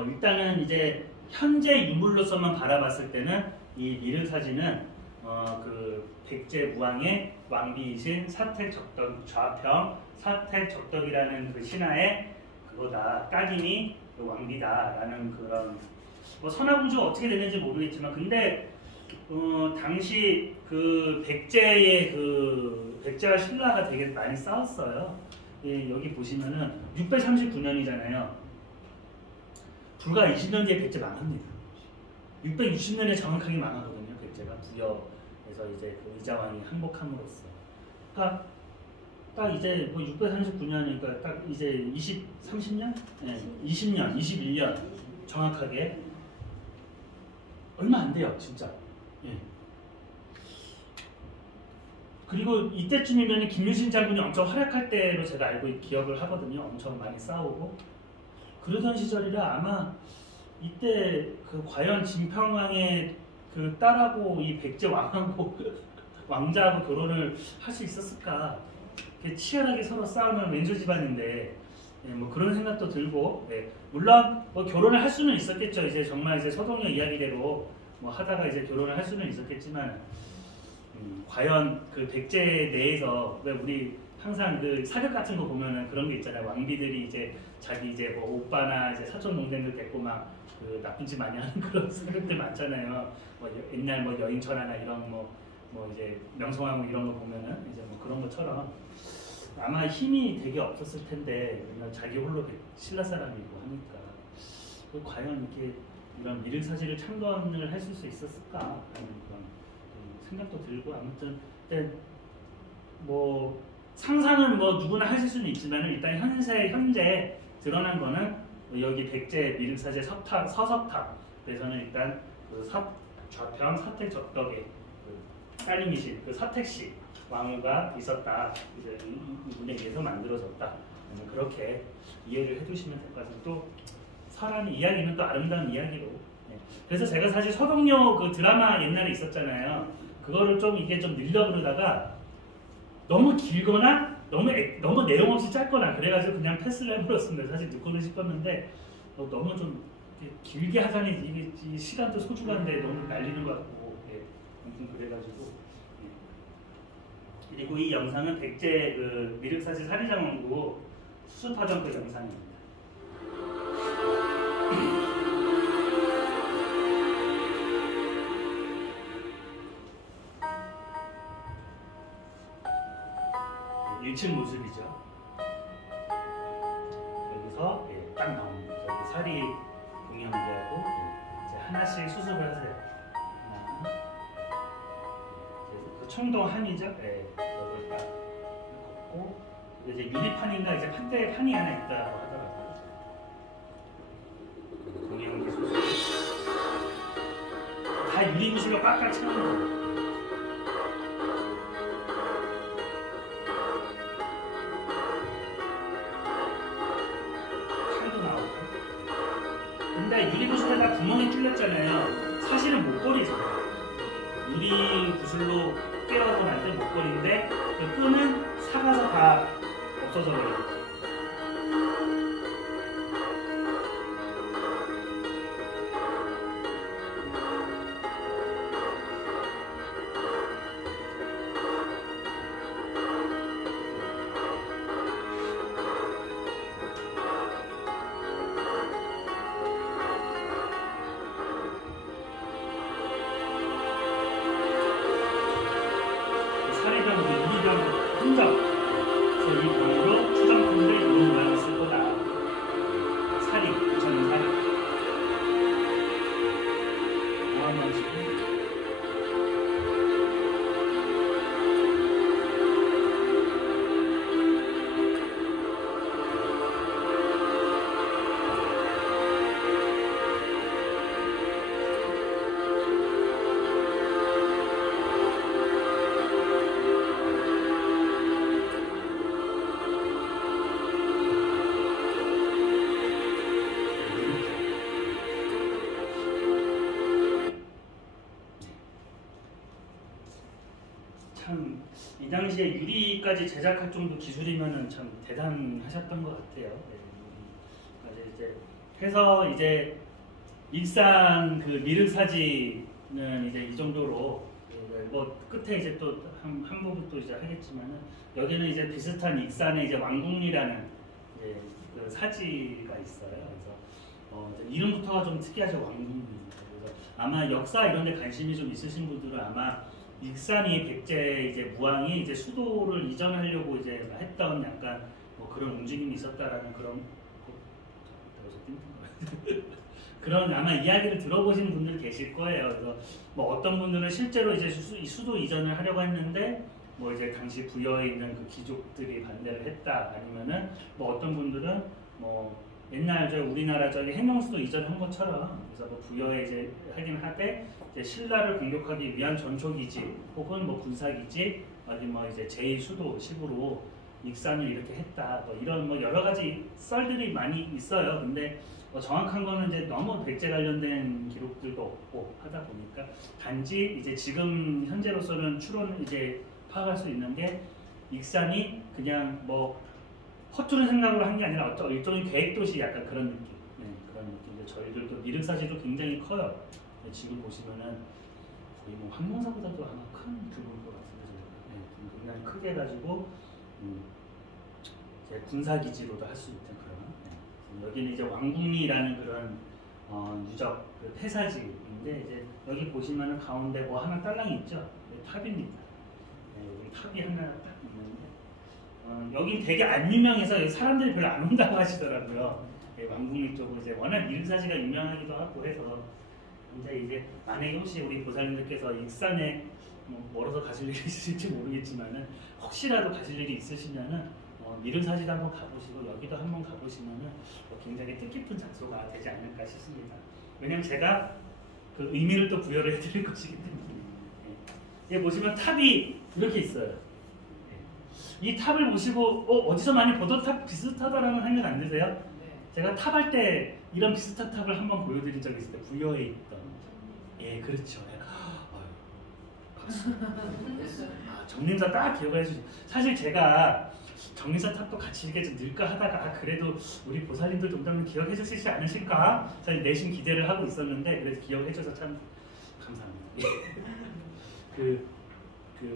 일단은 이제 현재 유물로서만 바라봤을 때는 이 미륵사지는 그 백제무왕의 왕비이신 사택적덕 좌평 사택적덕이라는 그 신하의 그거다 따님이 그 왕비다라는 그런 선화공주가 어떻게 됐는지 모르겠지만 근데 당시 그 백제와 신라가 되게 많이 싸웠어요. 예, 여기 보시면은 639년이잖아요. 불과 20년 뒤에 백제 망합니다. 660년에 정확하게 망하거든요. 백제가 부여에서 이제 그 의자왕이 항복함으로써. 그러니까 딱 이제 뭐 639년이니까 딱 이제 30년? 네, 20년, 21년 정확하게 얼마 안 돼요, 진짜. 예. 그리고 이때쯤이면 김유신 장군이 엄청 활약할 때로 제가 기억을 하거든요. 엄청 많이 싸우고 그러던 시절이라 아마 이때 그 과연 진평왕의 그 딸하고 이 백제 왕하고 왕자하고 결혼을 할 수 있었을까? 치열하게 서로 싸우는 왼조 집안인데 예, 뭐 그런 생각도 들고 예, 물론 뭐 결혼을 할 수는 있었겠죠. 이제 정말 이제 서동요 이야기대로 뭐 하다가 이제 결혼을 할 수는 있었겠지만 과연 그 백제 내에서 왜 우리 항상 그 사극 같은 거 보면은 그런 게 있잖아요. 왕비들이 이제 자기 이제 뭐 오빠나 이제 사촌 동생들 데리고 막 그 나쁜 짓 많이 하는 그런 사극들 많잖아요. 뭐 옛날 뭐 여인천하나 이런 뭐 이제 명성황후 이런 거 보면은 이제 뭐 그런 것처럼 아마 힘이 되게 없었을 텐데 왜냐면 자기 홀로 신라 사람이고 하니까 과연 이렇게 이런 미륵사지를 창건을 했을 수 있었을까 하는 그런 생각도 들고 아무튼 뭐 상상은 뭐 누구나 하실 수는 있지만 일단 현재 드러난 거는 여기 백제 미륵사지 서석탑 그래서는 일단 그 좌평 사택적덕의 그 따님이신 그 사택씨 왕후가 있었다. 이제 이분에 의해서 만들어졌다. 그렇게 이해를 해두시면 될 것 같아요. 또 사람이 이야기는 또 아름다운 이야기로. 네. 그래서 제가 사실 서동요 그 드라마 옛날에 있었잖아요. 그거를 좀 이게 좀 늘려 부르다가 너무 길거나 너무 내용 없이 짧거나 그래가지고 그냥 패스를 해버렸습니다. 사실 듣고는 싶었는데 너무 좀 길게 하자니 이게 시간도 소중한데 너무 날리는 것 같고 예. 아무튼 그래가지고 예. 그리고 이 영상은 백제 그 미륵사지 사리장왕후 수습하던 그 영상입니다. 일층 모습이죠. 여기서 예, 딱 나옵니다. 여기 사리 동영기하고 예, 이제 하나씩 수습을 하세요. 하나, 그 청동 한이죠. 예, 여기 딱 걷고 이제 유리판인가 이제 판이 하나 있다고 하더라고요. 동영기 수습 다 유리구슬로 꽉꽉 채우는 거예요. 근데 유리구슬에다 구멍이 뚫렸잖아요. 사실은 목걸이죠. 유리구슬로 꿰어서 만든 목걸이인데 그 끈은 삭아서 다 없어져 버려요. 사례병, 유리병, 흔적 그래서 이 병으로 추정 참 이 당시에 유리까지 제작할 정도 기술이면은 참 대단하셨던 것 같아요. 네, 이제 해서 이제 익산 그 미륵사지는 이제 이 정도로 뭐 끝에 이제 또 한 부분 또 이제 하겠지만은 여기는 이제 비슷한 익산의 이제 왕궁리라는 이제 그 사지가 있어요. 그래서 이름부터가 좀 특이하죠. 왕궁리입니다. 그래서 아마 역사 이런 데 관심이 좀 있으신 분들은 아마 익산이 백제 이제 무왕이 이제 수도를 이전하려고 이제 했던 약간 뭐 그런 움직임이 있었다라는 그런 그런 아마 이야기를 들어보신 분들 계실 거예요. 그래서 뭐 어떤 분들은 실제로 이제 수도 이전을 하려고 했는데 뭐 이제 당시 부여에 있는 그 귀족들이 반대를 했다. 아니면은 뭐 어떤 분들은 뭐 옛날 저 우리나라 저기 해명수도 이전한 것처럼 그래서 뭐 부여에 이제 하긴 하되 이제 신라를 공격하기 위한 전초기지 혹은 뭐 군사기지 아니면 뭐 이제 제2수도식으로 익산을 이렇게 했다. 뭐 이런 뭐 여러 가지 썰들이 많이 있어요. 근데 뭐 정확한 거는 이제 너무 백제 관련된 기록들도 없고 하다 보니까 단지 이제 지금 현재로서는 추론 이제 파악할 수 있는 게 익산이 그냥 뭐 허투루 생각으로 한 게 아니라 어떤 일종의 계획도시 약간 그런 느낌. 네, 그런 느낌. 저희들도 미륵사지도 굉장히 커요. 네, 지금 보시면은 거의 뭐 한문사보다도 아마 큰 규모일 것 같은데, 네, 굉장히 크게 해가지고 이제 군사기지로도 할 수 있는 그런. 네. 여기는 이제 왕궁리라는 그런 유적 그 폐사지인데 이제 여기 보시면은 가운데 뭐 하나 딸랑이 있죠. 네, 탑입니다. 네, 여기 탑이 하나 딱 있는데. 여기 되게 안 유명해서 사람들이 별로 안 온다고 하시더라고요. 네, 왕궁리 쪽은 이제 워낙 미륵사지가 유명하기도 하고 해서 이제 만약에 혹시 우리 보살님들께서 익산에 뭐 멀어서 가실 일이 있을지 모르겠지만은 혹시라도 가실 일이 있으시면은 미륵사지도 한번 가보시고 여기도 한번 가보시면은 굉장히 뜻깊은 장소가 되지 않을까 싶습니다. 왜냐면 제가 그 의미를 또 부여를 해드릴 것이기 때문에. 네. 보시면 탑이 이렇게 있어요. 이 탑을 보시고 어디서 많이 보던 탑 비슷하다라는 생각 안 드세요? 네. 제가 탑할 때 이런 비슷한 탑을 한번 보여드린 적이 있을 때 부여에 있던 예 그렇죠. 정림사 딱 기억해 주시죠. 사실 제가 정림사 탑도 같이 이렇게 좀 늘까 하다가 그래도 우리 보살님들 정도는 기억해 주시지 않으실까? 사실 내심 기대를 하고 있었는데 그래서 기억해 줘서 참 감사합니다. 그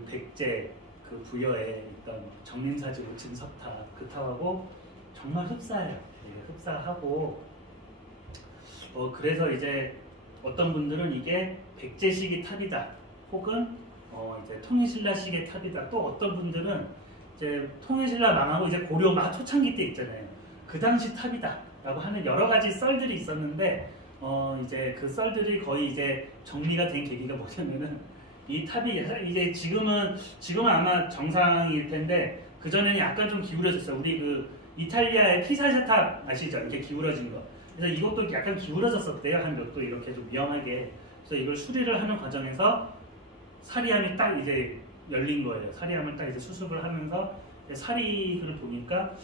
백제 그 부여에 있던 정림사지 5층 석탑 그 탑하고 정말 흡사해요. 네, 흡사하고 그래서 이제 어떤 분들은 이게 백제식의 탑이다 혹은 이제 통일신라식의 탑이다. 또 어떤 분들은 이제 통일신라 망하고 이제 고려 막 초창기 때 있잖아요. 그 당시 탑이다라고 하는 여러 가지 썰들이 있었는데 이제 그 썰들이 거의 이제 정리가 된 계기가 뭐냐면은 이 탑이 이제 지금은 아마 정상일 텐데 그 전에는 약간 좀 기울어졌어요. 우리 그 이탈리아의 피사자 탑 아시죠? 이렇게 기울어진 거. 그래서 이것도 약간 기울어졌었대요. 한 몇 도 이렇게 좀 위험하게. 그래서 이걸 수리를 하는 과정에서 사리함이 딱 이제 열린 거예요. 사리함을 딱 이제 수습을 하면서 사리를 보니까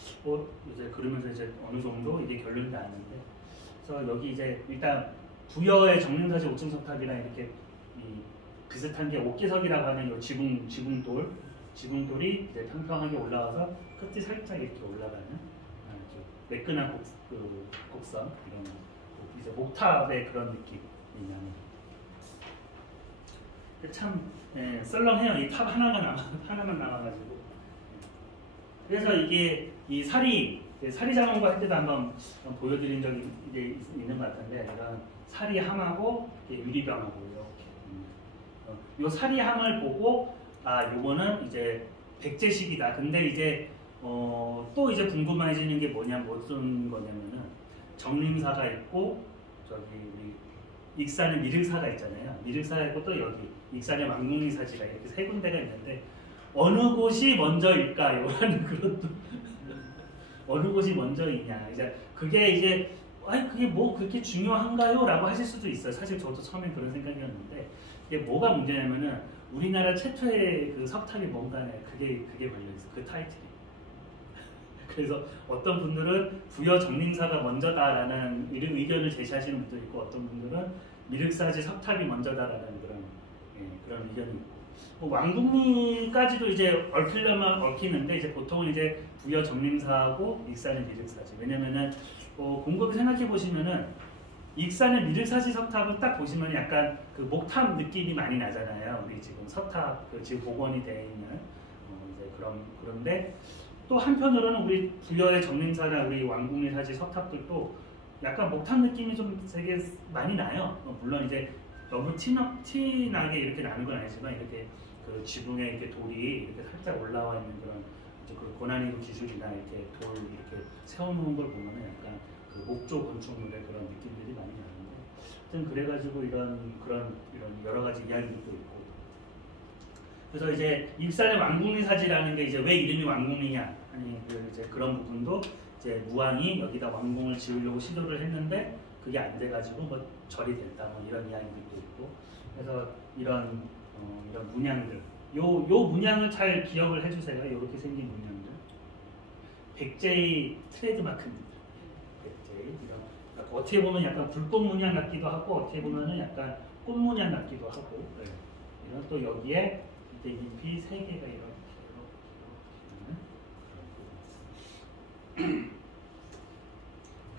이제 그러면서 이제 어느 정도 이게 결론이 나는데. 그래서 여기 이제 일단 부여의 정림사지 5층 석탑이랑 이렇게 비슷한 게 옥기석이라고 하는 요 지붕돌이 이제 평평하게 올라와서 끝이 살짝 이렇게 올라가는 매끈한 곡선 이런 이제 목탑의 그런 느낌이 나는. 참 썰렁해요. 이 탑 하나만 남아가지고. 그래서 이게 이 사리 자문과 할 때도 한번 보여드린 적이 이제 있는 것 같은데 이런 사리함하고 유리병하고 요 사리함을 보고 요거는 이제 백제식이다. 근데 이제 또 이제 궁금해지는 게 무슨 거냐면은 정림사가 있고 저기 우리 익산의 미륵사가 있잖아요. 미륵사가 있고 또 여기 익산의 왕궁리사지가 이렇게 세 군데가 있는데 어느 곳이 먼저일까요? 하는 그런 또 어느 곳이 먼저이냐. 이제 그게 그게 뭐 그렇게 중요한가요? 라고 하실 수도 있어요. 사실 저도 처음에 그런 생각이었는데 이게 뭐가 문제냐면은 우리나라 최초의 그 석탑이 뭔가에 그게 걸려있어. 그 타이틀이. 그래서 어떤 분들은 부여 정림사가 먼저다라는 의견을 제시하시는 분도 있고 어떤 분들은 미륵사지 석탑이 먼저다라는 그런 의견이 있고 뭐 왕궁리까지도 이제 얽히려면 얽히는데 이제 보통은 이제 부여 정림사하고 익산의 미륵사지. 왜냐면은 곰곰이 생각해 보시면은 익산의 미륵사지 석탑은 딱 보시면 약간 그 목탑 느낌이 많이 나잖아요. 우리 지금 석탑 그 지금 복원이 되어 있는 이제 그런데 또 한편으로는 우리 부여의 정림사나 우리 왕궁리 사지 석탑들도 약간 목탑 느낌이 좀 되게 많이 나요. 물론 이제 너무 티나게 이렇게 나는 건 아니지만 이렇게 그 지붕에 이렇게 돌이 이렇게 살짝 올라와 있는 그런 그 고난이도 기술이나 이렇게 돌 이렇게 세워놓은 걸 보면은 약간 그 목조 건축물의 그런 느낌들이 많이 나는데, 하여튼 그래가지고 이런 여러 가지 이야기들도 있고. 그래서 이제 익산의 왕궁리 사지라는 게 이제 왜 이름이 왕궁리냐, 아니 이제 그런 부분도 이제 무왕이 여기다 왕궁을 지으려고 시도를 했는데 그게 안 돼가지고 뭐 절이 됐다 뭐 이런 이야기들도 있고. 그래서 이런 문양들, 요 문양을 잘 기억을 해주세요. 이렇게 생긴 문양들, 백제의 트레이드마크입니다. 백제의 이런, 그러니까 어떻게 보면 약간 불꽃 문양 같기도 하고 어떻게 보면은 약간 꽃 문양 같기도 하고. 네. 이런 또 여기에 이때 잎이 세 개가 이렇게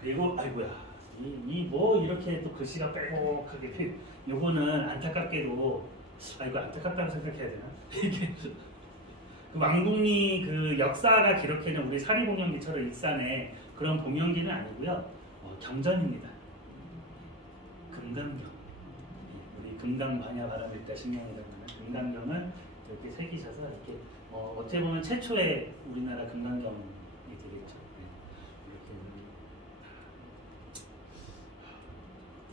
그리고 아이고야, 이 뭐 이렇게 또 글씨가 빼곡하게, 요거는 안타깝게도, 이거 안타깝다고 생각해야 되나? 이게 그 왕궁리 그 역사가 기록해낸 우리 사리봉연기처럼 익산의 그런 봉연기는 아니고요. 경전입니다. 금강경. 우리 금강반야 바람일다 신명이라고 하는 금강경을 이렇게 새기셔서 이렇게 어떻게 보면 최초의 우리나라 금강경이 되겠죠.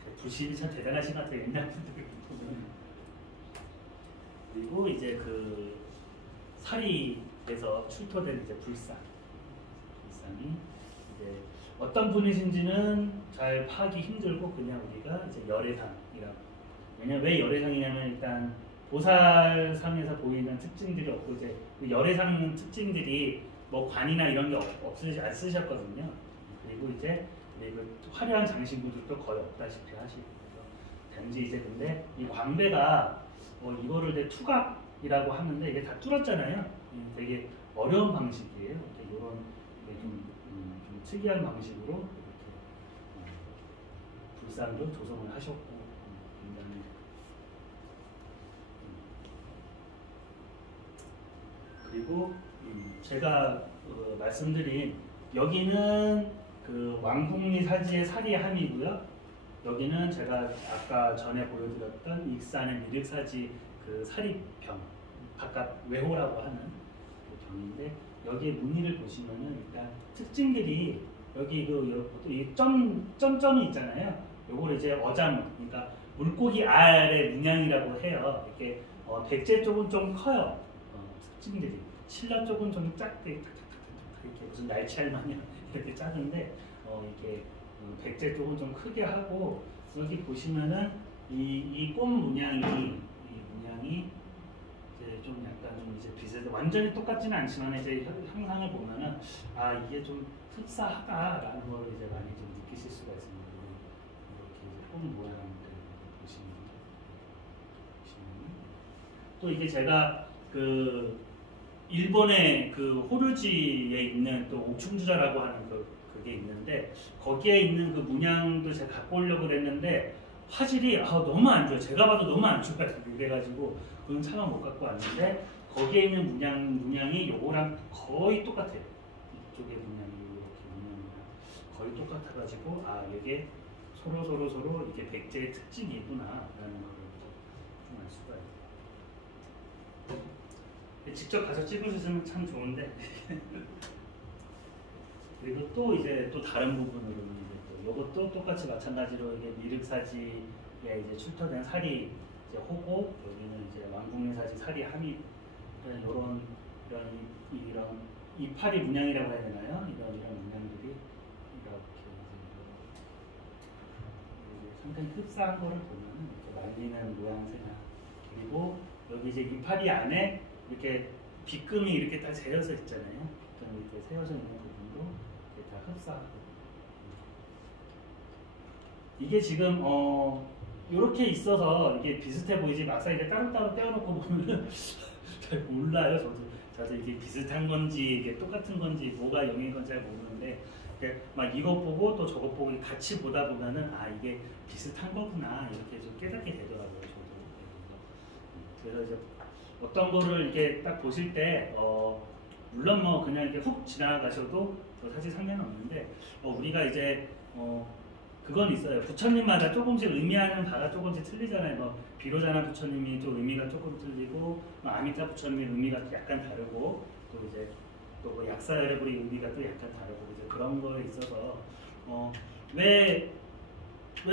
이렇게 부심이 참 대단하신 것 같아요. 옛날 분들이 보면. 그리고 이제 그 사리에서 출토된 이제 불상이 이제 어떤 분이신지는 잘 파악이 힘들고 그냥 우리가 이제 열애상이라고. 왜냐면 왜 열애상이냐면 일단 보살상에서 보이는 특징들이 없고 이제 그 열애상 특징들이 뭐 관이나 이런 게 안 쓰셨거든요. 그리고 이제 그 화려한 장신구들도 거의 없다시피 하시고. 단지 이제 근데 이 광배가 이거를 내 투각이라고 하는데 이게 다 뚫었잖아요. 되게 어려운 방식이에요. 이런 좀 특이한 방식으로 이렇게 불상도 조성을 하셨고, 굉장히 그리고 제가 말씀드린 여기는 그 왕궁리 사지의 사리함이고요. 여기는 제가 아까 전에 보여드렸던 익산의 미륵사지 그 사리병, 바깥 외호라고 하는 그 병인데, 여기에 무늬를 보시면은 일단 특징들이 여기 이 점점이 있잖아요. 요걸 이제 어장, 그러니까 물고기 알의 문양이라고 해요. 이렇게 백제 쪽은 좀 커요. 특징들이 신라 쪽은 좀 작게 이렇게 무슨 날치알 마냥 이렇게 작은데 이렇게 백제 쪽은 좀 크게 하고, 여기 보시면은 이 꽃 문양이 이제 좀 약간 좀 이제 비슷해, 완전히 똑같지는 않지만 이제 형상을 보면은 이게 좀 흡사하다라는 걸 이제 많이 좀 느끼실 수가 있습니다. 이렇게 꽃 모양을 보시면 또 이게 제가 그 일본의 그 호류지에 있는 또 옥충주자라고 하는 그게 있는데, 거기에 있는 그 문양도 제가 갖고 오려고 그랬는데 화질이 너무 안 좋아요. 제가 봐도 너무 안 좋아요. 그래가지고 그건 차마 못 갖고 왔는데, 거기에 있는 문양이 요거랑 거의 똑같아요. 이쪽에 문양이 이렇게 문양이랑 거의 똑같아가지고 이게 서로 이게 백제의 특징이구나라는 걸 좀 알 수가 있어요. 직접 가서 찍으시면 참 좋은데. 그리고 또 이제 또 다른 부분으로는 이제 또 이것도 똑같이 마찬가지로 이게 미륵사지에 이제 출토된 사리 이제 호고, 여기는 이제 왕궁리 사지 사리 함이, 이런 이파리 문양이라고 해야 되나요? 이런 문양들이 이렇게 상당히 흡사한 거를 보면 이렇게 말리는 모양새나, 그리고 여기 이제 이파리 안에 이렇게 빗금이 이렇게 다 세워져 있잖아요. 이렇게 세워져 있는 부분도 다 흡사하고. 이게 지금 이렇게 있어서 이게 비슷해 보이지 막상 이게 따로따로 떼어놓고 보면 잘 몰라요. 저도 이게 비슷한 건지 이게 똑같은 건지 뭐가 영인 건지 잘 모르는데 막 이것 보고 또 저것 보고 같이 보다 보면은 아 이게 비슷한 거구나 이렇게 좀 깨닫게 되더라고요. 저도. 그래서 이제 어떤 거를 이렇게 딱 보실 때 물론 뭐 그냥 이렇게 훅 지나가셔도 사실 상관은 없는데 우리가 이제 그건 있어요. 부처님마다 조금씩 의미하는 바가 조금씩 틀리잖아요. 뭐 비로자나 부처님이 좀 의미가 조금 틀리고 뭐 아미타 부처님의 의미가 약간 다르고 또 이제 또 약사여러분의 의미가 또 약간 다르고 이제 그런 거에 있어서 왜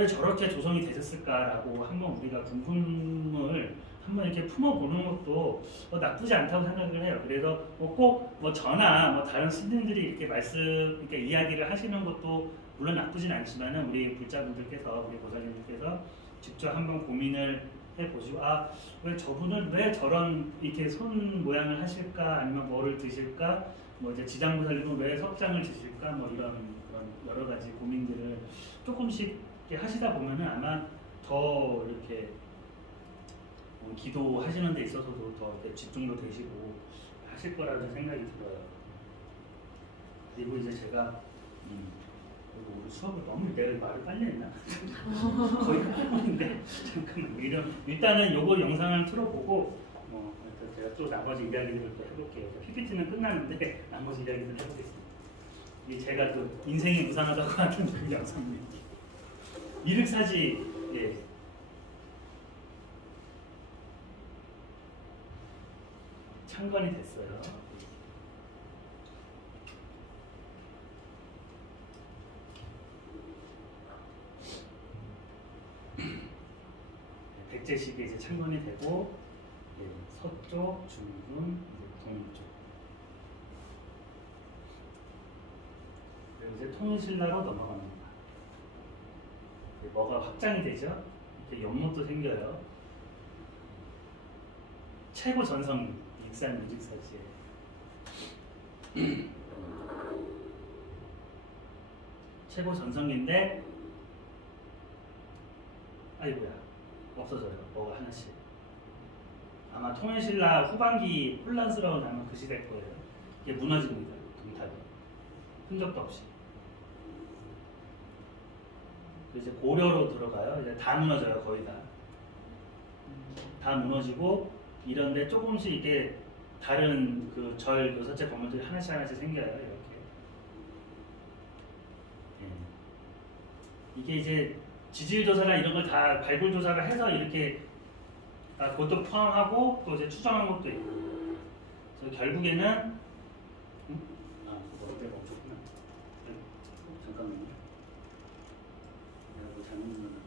저렇게 조성이 되셨을까라고 한번 우리가 궁금을 한번 이렇게 품어보는 것도 나쁘지 않다고 생각을 해요. 그래서 꼭 저나 다른 스님들이 이렇게 이렇게 이야기를 하시는 것도 물론 나쁘진 않지만은 우리 불자분들께서 우리 보살님들께서 직접 한번 고민을 해보시고 왜 저분은 왜 저런 이렇게 손 모양을 하실까 아니면 뭐를 드실까 뭐 이제 지장보살님은 왜 석장을 드실까 뭐 이런 그런 여러 가지 고민들을 조금씩 이렇게 하시다 보면은 아마 더 이렇게 기도하시는 데 있어서도 더 이렇게 집중도 되시고 하실 거라는 생각이 들어요. 그리고 이제 제가 우리 수업을 너무 내가 말을 빨리 했나? 거의 끝부분인데 잠깐만 일단은 요거 영상을 틀어보고 제가 또 나머지 이야기들을 또 해볼게요. PPT는 끝나는데 나머지 이야기들을 해보겠습니다. 이게 제가 또 인생이 무상하다고 하는 그 영상입니다. 이륵사지 예. 창건이 됐어요. 백제식이 이제 창건이 되고 서쪽, 중군, 동쪽 그리고 이제 통일신라로 넘어갑니다. 뭐가 확장이 되죠? 이렇게 연못도 생겨요. 최고 전성 익산 이륵사지에 최고 전성인데 아이고야 없어져요. 뭐가 하나씩. 아마 통일신라 후반기 혼란스러운 아마 그 시대일 거예요. 이게 무너집니다. 동탑이. 흔적도 없이. 이제 고려로 들어가요. 이제 다 무너져요. 거의 다. 다 무너지고 이런데 조금씩 이게 다른 그 절 여섯째 건물들이 하나씩 생겨요. 이렇게. 이게 이제 지질조사나 이런 걸 다 발굴조사를 해서 이렇게 그것도 포함하고 또 이제 추정한 것도 있고 그래서 결국에는 그거 내가 멈췄구나. 잠깐만요. 내가 뭐 잘못 눌렀나.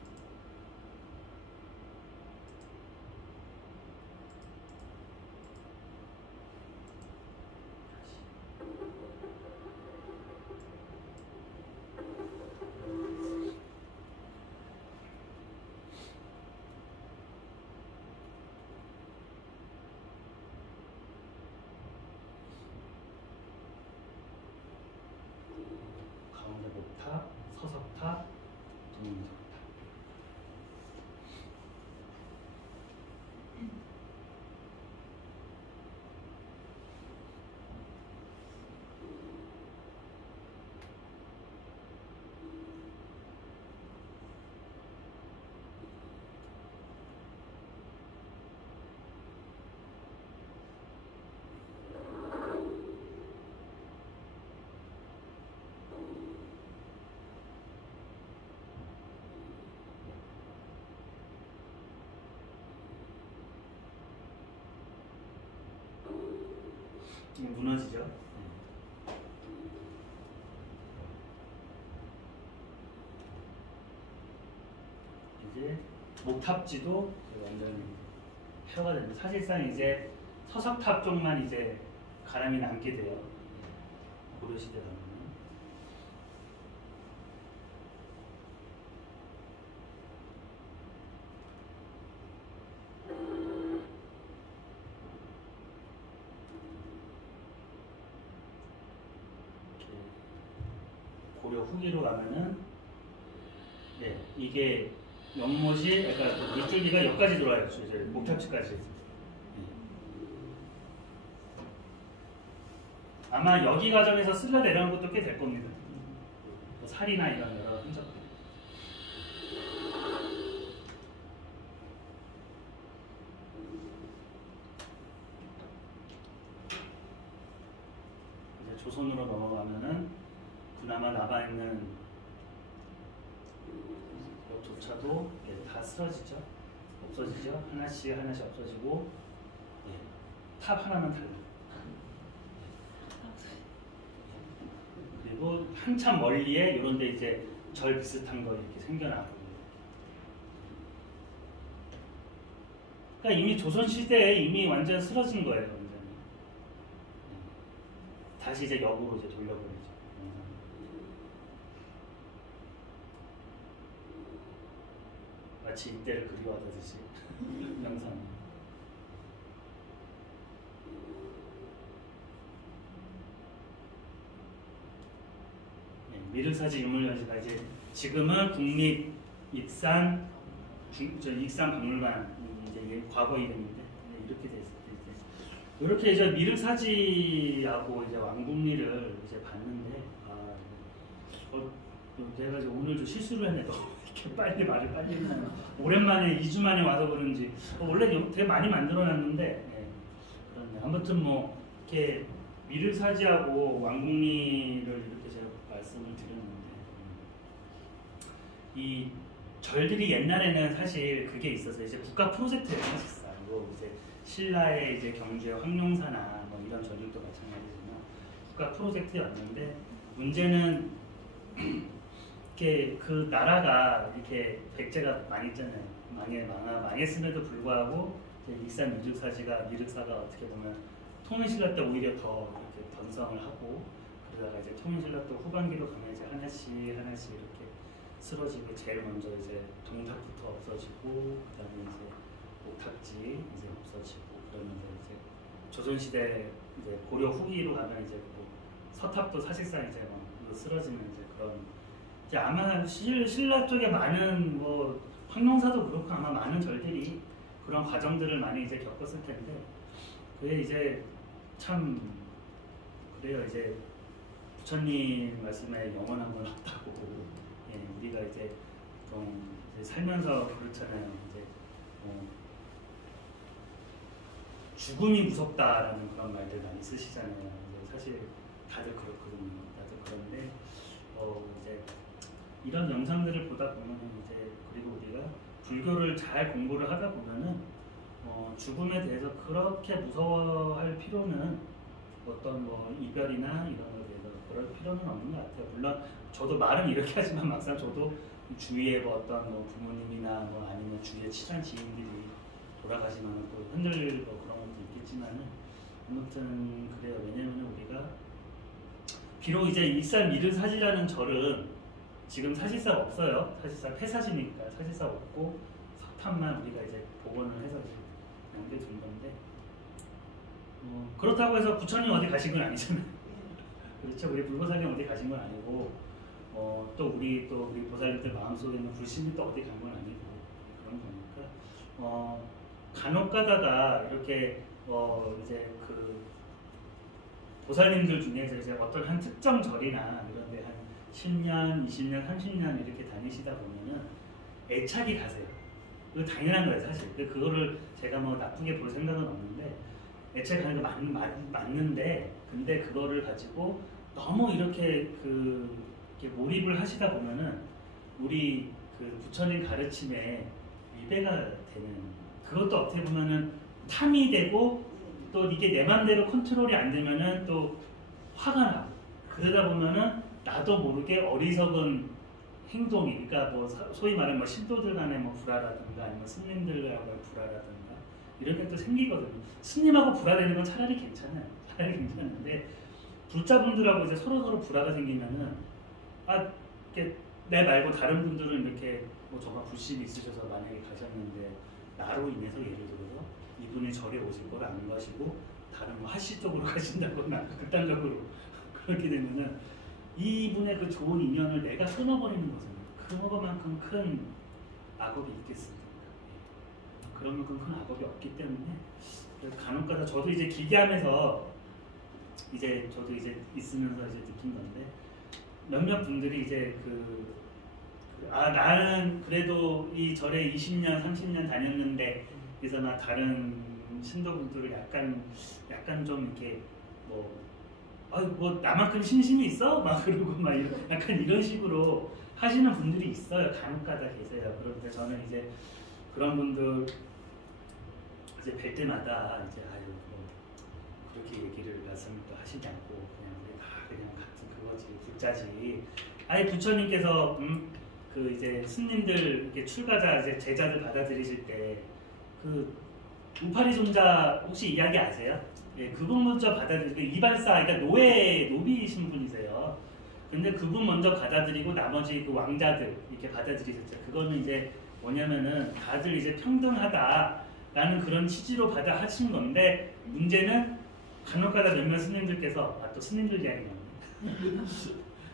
가운데 목탑, 서석탑, 동석탑. 무너지죠. 이제 목탑지도 완전히 폐허가 됩니다. 사실상 이제 서석탑 쪽만 이제 가람이 남게 돼요. 고려시대 가면. 고려 후기로 가면은 이게 연못이 그러니까 물줄기가 여기까지 들어와요. 이제 목탑지까지. 아마 여기 과정에서 쓸려 내려온 것도 꽤 될 겁니다. 뭐 살이나 이런 여러 흔적들. 이제 조선으로 넘어가면은 그나마 남아있는 조차도 다 쓰러지죠. 없어지죠. 하나씩 하나씩 없어지고 탑 하나만 달라요. 그리고 한참 멀리에 이런 데 이제 절 비슷한 거 이렇게 생겨나고. 그러니까 이미 조선시대에 이미 완전 쓰러진 거예요. 완전. 다시 이제 역으로 이제 돌려버리죠. 마치 이때를 그리워하듯이 영상. 미륵사지 유물연시가 이제 지금은 국립익산 익산박물관 이제 과거 이름인데 이렇게 돼 있어요. 이렇게 이제 미륵사지하고 이제 왕궁리를 이제 봤는데 내가 이제 오늘 좀 실수를 했네. 이렇게 빨리 말을 빨리 했나. 오랜만에 2주 만에 와서 그런지 원래 되게 많이 만들어놨는데 그렇네. 아무튼 뭐 이렇게 미륵사지하고 왕궁리를 이렇게 제가 말씀을 드렸는데 이 절들이 옛날에는 사실 그게 있어서 이제 국가 프로젝트를 사실상 이제 신라의 이제 경주의 황룡사나 뭐 이런 절들도 마찬가지지만 국가 프로젝트였는데 문제는 이렇게 그 나라가 이렇게 백제가 망했잖아요. 망했음에도 불구하고 익산 미륵사가 어떻게 보면 통일신라 때 오히려 더 이렇게 번성을 하고 그러다가 이제 통일신라 때 후반기로 가면 이제 하나씩 이렇게 쓰러지고 제일 먼저 이제 동탑부터 없어지고 그다음에 이제 목탑지 이제 없어지고 그러면서 이제 조선시대 이제 고려 후기로 가면 이제 뭐 서탑도 사실상 이제 뭐 쓰러지는 이제 그런 이제 아마 신라 쪽에 많은 뭐 황룡사도 그렇고 아마 많은 절들이 그런 과정들을 많이 이제 겪었을 텐데 그게 이제 참 그래요. 이제 부처님 말씀에 영원한 건 없다고 우리가 이제 살면서 그렇잖아요. 이제 죽음이 무섭다라는 그런 말들 많이 쓰시잖아요. 사실 다들 그렇거든요. 다들 그런데 이제 이런 영상들을 보다 보면 이제 그리고 우리가 불교를 잘 공부를 하다 보면은 죽음에 대해서 그렇게 무서워할 필요는 어떤 뭐 이별이나 이런 것에 대해서 그럴 필요는 없는 것 같아요. 물론 저도 말은 이렇게 하지만 막상 저도 주위에 뭐 어떤 뭐 부모님이나 뭐 아니면 주위에 친한 지인들이 돌아가시면 또 흔들리고 그런 것도 있겠지만은 아무튼 그래요. 왜냐면 우리가 비록 이제 익산 미륵사지라는 절은 지금 사실상 없어요. 사실상 폐사지니까 사실상 없고 석탑만 우리가 이제 복원을 해서 남겨둔 건데 그렇다고 해서 부처님 어디 가신 건 아니잖아요. 그렇죠. 우리 불보살님 어디 가신 건 아니고 또 우리 보살님들 마음속에 있는 불신이 또 어디 간 건 아니고 그런 거니까 간혹 가다가 이렇게 이제 그 보살님들 중에서 이제 어떤 한 특정 절이나 이런데 한 10년, 20년, 30년 이렇게 다니시다 보면은 애착이 가세요. 그거 당연한 거예요, 사실. 그거를 제가 뭐 나쁘게 볼 생각은 없는데 애착이 가는 거 맞는데 근데 그거를 가지고 너무 이렇게 이렇게 몰입을 하시다 보면은 우리 그 부처님 가르침에 위배가 되는 그것도 어떻게 보면은 탐이 되고 또 이게 내 맘대로 컨트롤이 안 되면은 또 화가 나고 그러다 보면은 나도 모르게 어리석은 행동이 그러니까 뭐 소위 말하는 뭐 신도들 간의 뭐 불화라든가 아니면 스님들하고의 불화라든가 이런 게 또 생기거든요. 스님하고 불화되는 건 차라리 괜찮아요. 차라리 괜찮은데 불자분들하고 이제 서로 불화가 생기면은 이렇게 내 말고 다른 분들은 이렇게 뭐 정말 불신이 있으셔서 만약에 가셨는데 나로 인해서 예를 들어서 이분이 절에 오실 걸 안 가시고 다른 뭐 하시 쪽으로 가신다거나 극단적으로 그렇게 되면은 이분의 그 좋은 인연을 내가 끊어버리는 거잖아요. 그거만큼 큰 악업이 있겠습니다. 그런 만큼 큰 악업이 없기 때문에 간혹가다 저도 이제 기계하면서 이제 저도 이제 있으면서 이제 느낀 건데 몇몇 분들이 이제 나는 그래도 이 절에 20년, 30년 다녔는데 그래서 나 다른 신도분들을 약간 좀 이렇게 뭐 나만큼 신심이 있어? 막 그러고 막 약간 이런 식으로 하시는 분들이 있어요. 간혹가다 계세요. 그런데 저는 이제 그런 분들 이제 뵐 때마다 이제 그렇게 얘기를 말씀을 또 하시지 않고 그냥 우리 다 그냥 같은 그거지 부자지. 아예 부처님께서 이제 스님들 이렇게 출가자 이제 제자들 받아들이실 때 우파리 존자 혹시 이야기 아세요? 예, 그분 먼저 받아들이고 이발사 그러니까 노비이신 분이세요. 근데 그분 먼저 받아들이고 나머지 그 왕자들 이렇게 받아들이셨죠. 그거는 이제 뭐냐면은 다들 이제 평등하다라는 그런 취지로 받아 하신 건데 문제는 간혹가다 몇몇 스님들께서 또 스님들 이야기 나오네.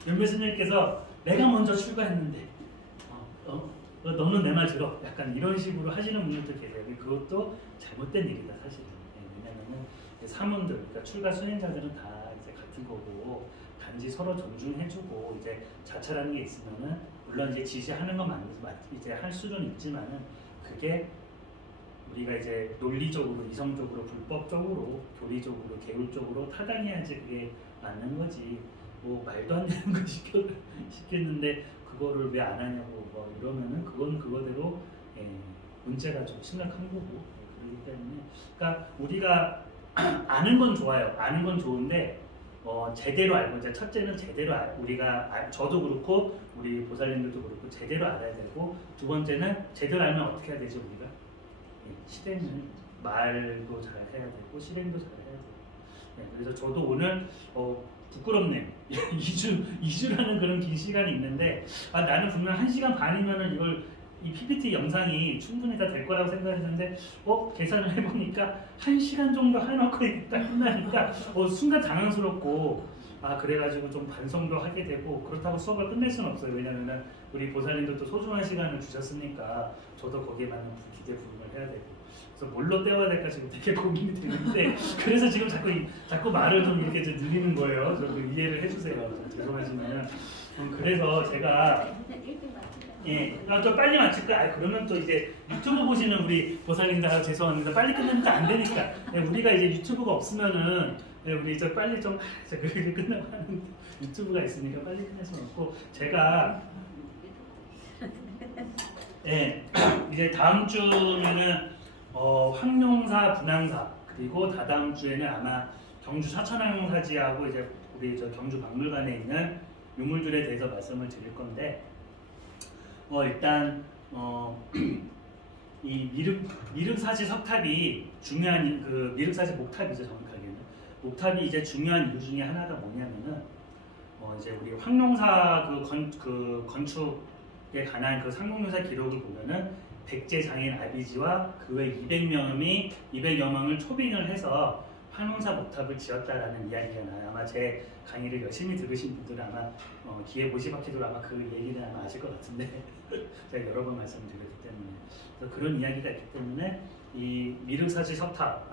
몇몇 스님께서 내가 먼저 출가했는데 너는 내 말 들어. 약간 이런 식으로 하시는 분들도 계세요. 그것도 잘못된 일이다 사실은. 왜냐면은 사문들, 그러니까 출가 수행자들은 다 이제 같은 거고 단지 서로 존중해주고 이제 자찰하는 게 있으면은 물론 이제 지시하는 건 이제 할 수는 있지만은 그게 우리가 이제 논리적으로, 이성적으로, 불법적으로, 교리적으로, 계율적으로 타당해야지 그게 맞는 거지. 뭐 말도 안 되는 거 시켰는데 그거를 왜 안 하냐고 뭐 이러면은 그건 그거대로 문제가 좀 심각한 거고 그렇기 때문에 그러니까 우리가 아는 건 좋아요. 아는 건 좋은데 제대로 알고 이제 첫째는 제대로 우리가 저도 그렇고 우리 보살님들도 그렇고 제대로 알아야 되고 두 번째는 제대로 알면 어떻게 해야 되죠 우리가? 실행은 말도 잘 해야 되고 실행도 잘 해야 되고 그래서 저도 오늘 부끄럽네요. 2주라는 그런 긴 시간이 있는데 나는 분명 1시간 반이면은 이 PPT 영상이 충분히 다 될 거라고 생각했는데 계산을 해보니까 1시간 정도 해놓고 딱 끝나니까 순간 당황스럽고 그래가지고 좀 반성도 하게 되고 그렇다고 수업을 끝낼 수는 없어요. 왜냐면은 우리 보살님들도 소중한 시간을 주셨으니까 저도 거기에 맞는 기대 부응을 해야 되고 그래서 뭘로 때워야 될까 지금 되게 고민이 되는데 그래서 지금 자꾸 말을 좀 이렇게 좀 늘리는 거예요. 좀 이해를 해주세요. 죄송하지만 그래서 제가 좀 빨리 마칠까? 그러면 또 이제 유튜브 보시는 우리 보살님들 죄송합니다. 빨리 끝내면 안 되니까 우리가 이제 유튜브가 없으면은 우리 이제 빨리 좀 그렇게 끝나고 하는 유튜브가 있으니까 빨리 끝낼 수는 없고 제가 이제 다음 주면은 황룡사, 분황사 그리고 다다음 주에는 아마 경주 사천왕사지하고 이제 우리 경주 박물관에 있는 유물들에 대해서 말씀을 드릴 건데 일단 이 미륵사지 석탑이 중요한 미륵사지 목탑이죠. 정확하게는 목탑이 이제 중요한 이유 중에 하나가 뭐냐면은 이제 우리 황룡사 건축에 관한 그 상록유사 기록을 보면은 백제 장인 아비지와 그 외 200여 명을 초빙을 해서 황룡사 목탑을 지었다라는 이야기가 나요. 아마 제 강의를 열심히 들으신 분들은 아마 기회 보시바퀴도 아마 그 얘기를 아마 아실 것 같은데 제가 여러 번 말씀드렸기 때문에 그래서 그런 이야기가 있기 때문에 이 미륵사지 석탑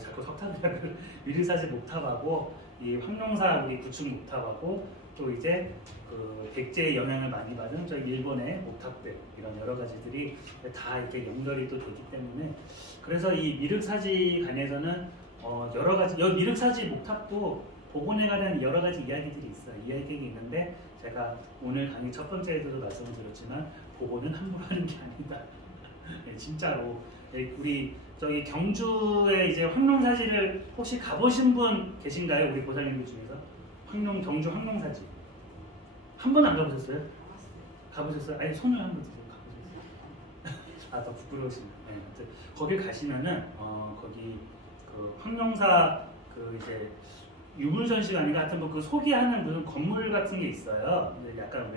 자꾸 석탑이라 미륵사지 목탑하고 이 황룡사 우리 구축 목탑하고 또 이제 그 백제의 영향을 많이 받은 저 일본의 목탑들 이런 여러 가지들이 다 이렇게 연결이 또 되기 때문에 그래서 이 미륵사지 관해서는 여러 가지 미륵사지 목탑도 복원에 관한 여러 가지 이야기들이 있어요. 이야기가 있는데 제가 오늘 강의 첫 번째에도 말씀을 드렸지만 복원은 함부로 하는 게 아니다. 진짜로 우리 저기 경주에 이제 황룡사지를 혹시 가보신 분 계신가요? 우리 보살님들 중에서 경주 황룡사지 한 번 안 가보셨어요? 가보셨어요? 아니 손을 한번 드세요. 가보셨어요? 더 부끄러우시네. 거기 가시면은 거기 그 황룡사 이제 유물전시가 아니라 하여튼 그 소개하는 무슨 건물 같은 게 있어요. 약간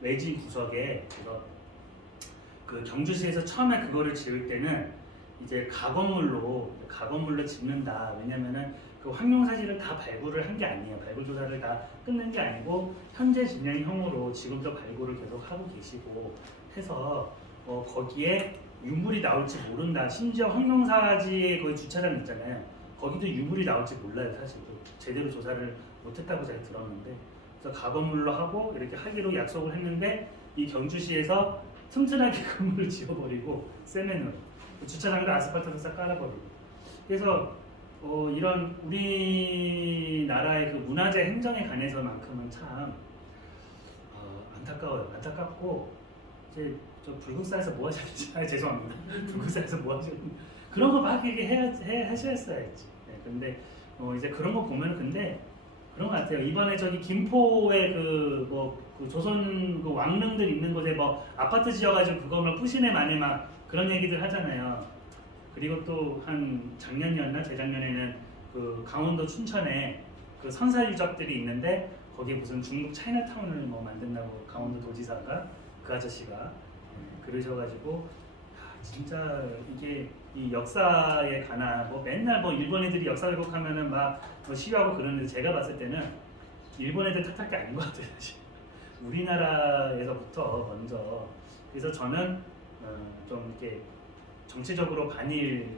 외진 구석에 그래서 그 경주시에서 처음에 그거를 지을 때는 이제 가건물로 짓는다. 왜냐면은 그 황룡사지를 다 발굴을 한 게 아니에요. 발굴 조사를 다 끝낸 게 아니고 현재 진행형으로 지금도 발굴을 계속 하고 계시고 해서 거기에 유물이 나올지 모른다. 심지어 황룡사지에 거기 주차장 있잖아요. 거기도 유물이 나올지 몰라요. 사실 제대로 조사를 못했다고 제가 들었는데, 그래서 가건물로 하고 이렇게 하기로 약속을 했는데 이 경주시에서 튼튼하게 건물을 지어버리고 세면으로 주차장도 아스팔트로 싹 깔아버리고. 그래서 이런 우리나라의 그 문화재 행정에 관해서만큼은 참 안타까워요. 안타깝고 이제 저 불국사에서 뭐 하셨는지 죄송합니다. 불국사에서 뭐 하셨는지 그런 거 막 얘기해 하셨어야지. 네, 근데 이제 그런 거 보면 근데 그런 것 같아요. 이번에 저기 김포에 그 조선 그 왕릉들 있는 곳에 뭐 아파트 지어가지고 그거 뭐 부시네 마네 막 그런 얘기들 하잖아요. 그리고 또 한 작년이었나 재작년에는 그 강원도 춘천에 그 선사 유적들이 있는데 거기에 무슨 중국 차이나타운을 뭐 만든다고 강원도 도지사가 그 아저씨가 그러셔가지고 진짜 이게 이 역사에 관한 뭐 맨날 뭐 일본 애들이 역사 왜곡하면은 막 뭐 시위하고 그러는데 제가 봤을 때는 일본 애들 탓할 게 아닌 것 같아요. 사실 우리나라에서부터 먼저. 그래서 저는 좀 이렇게 정치적으로 반일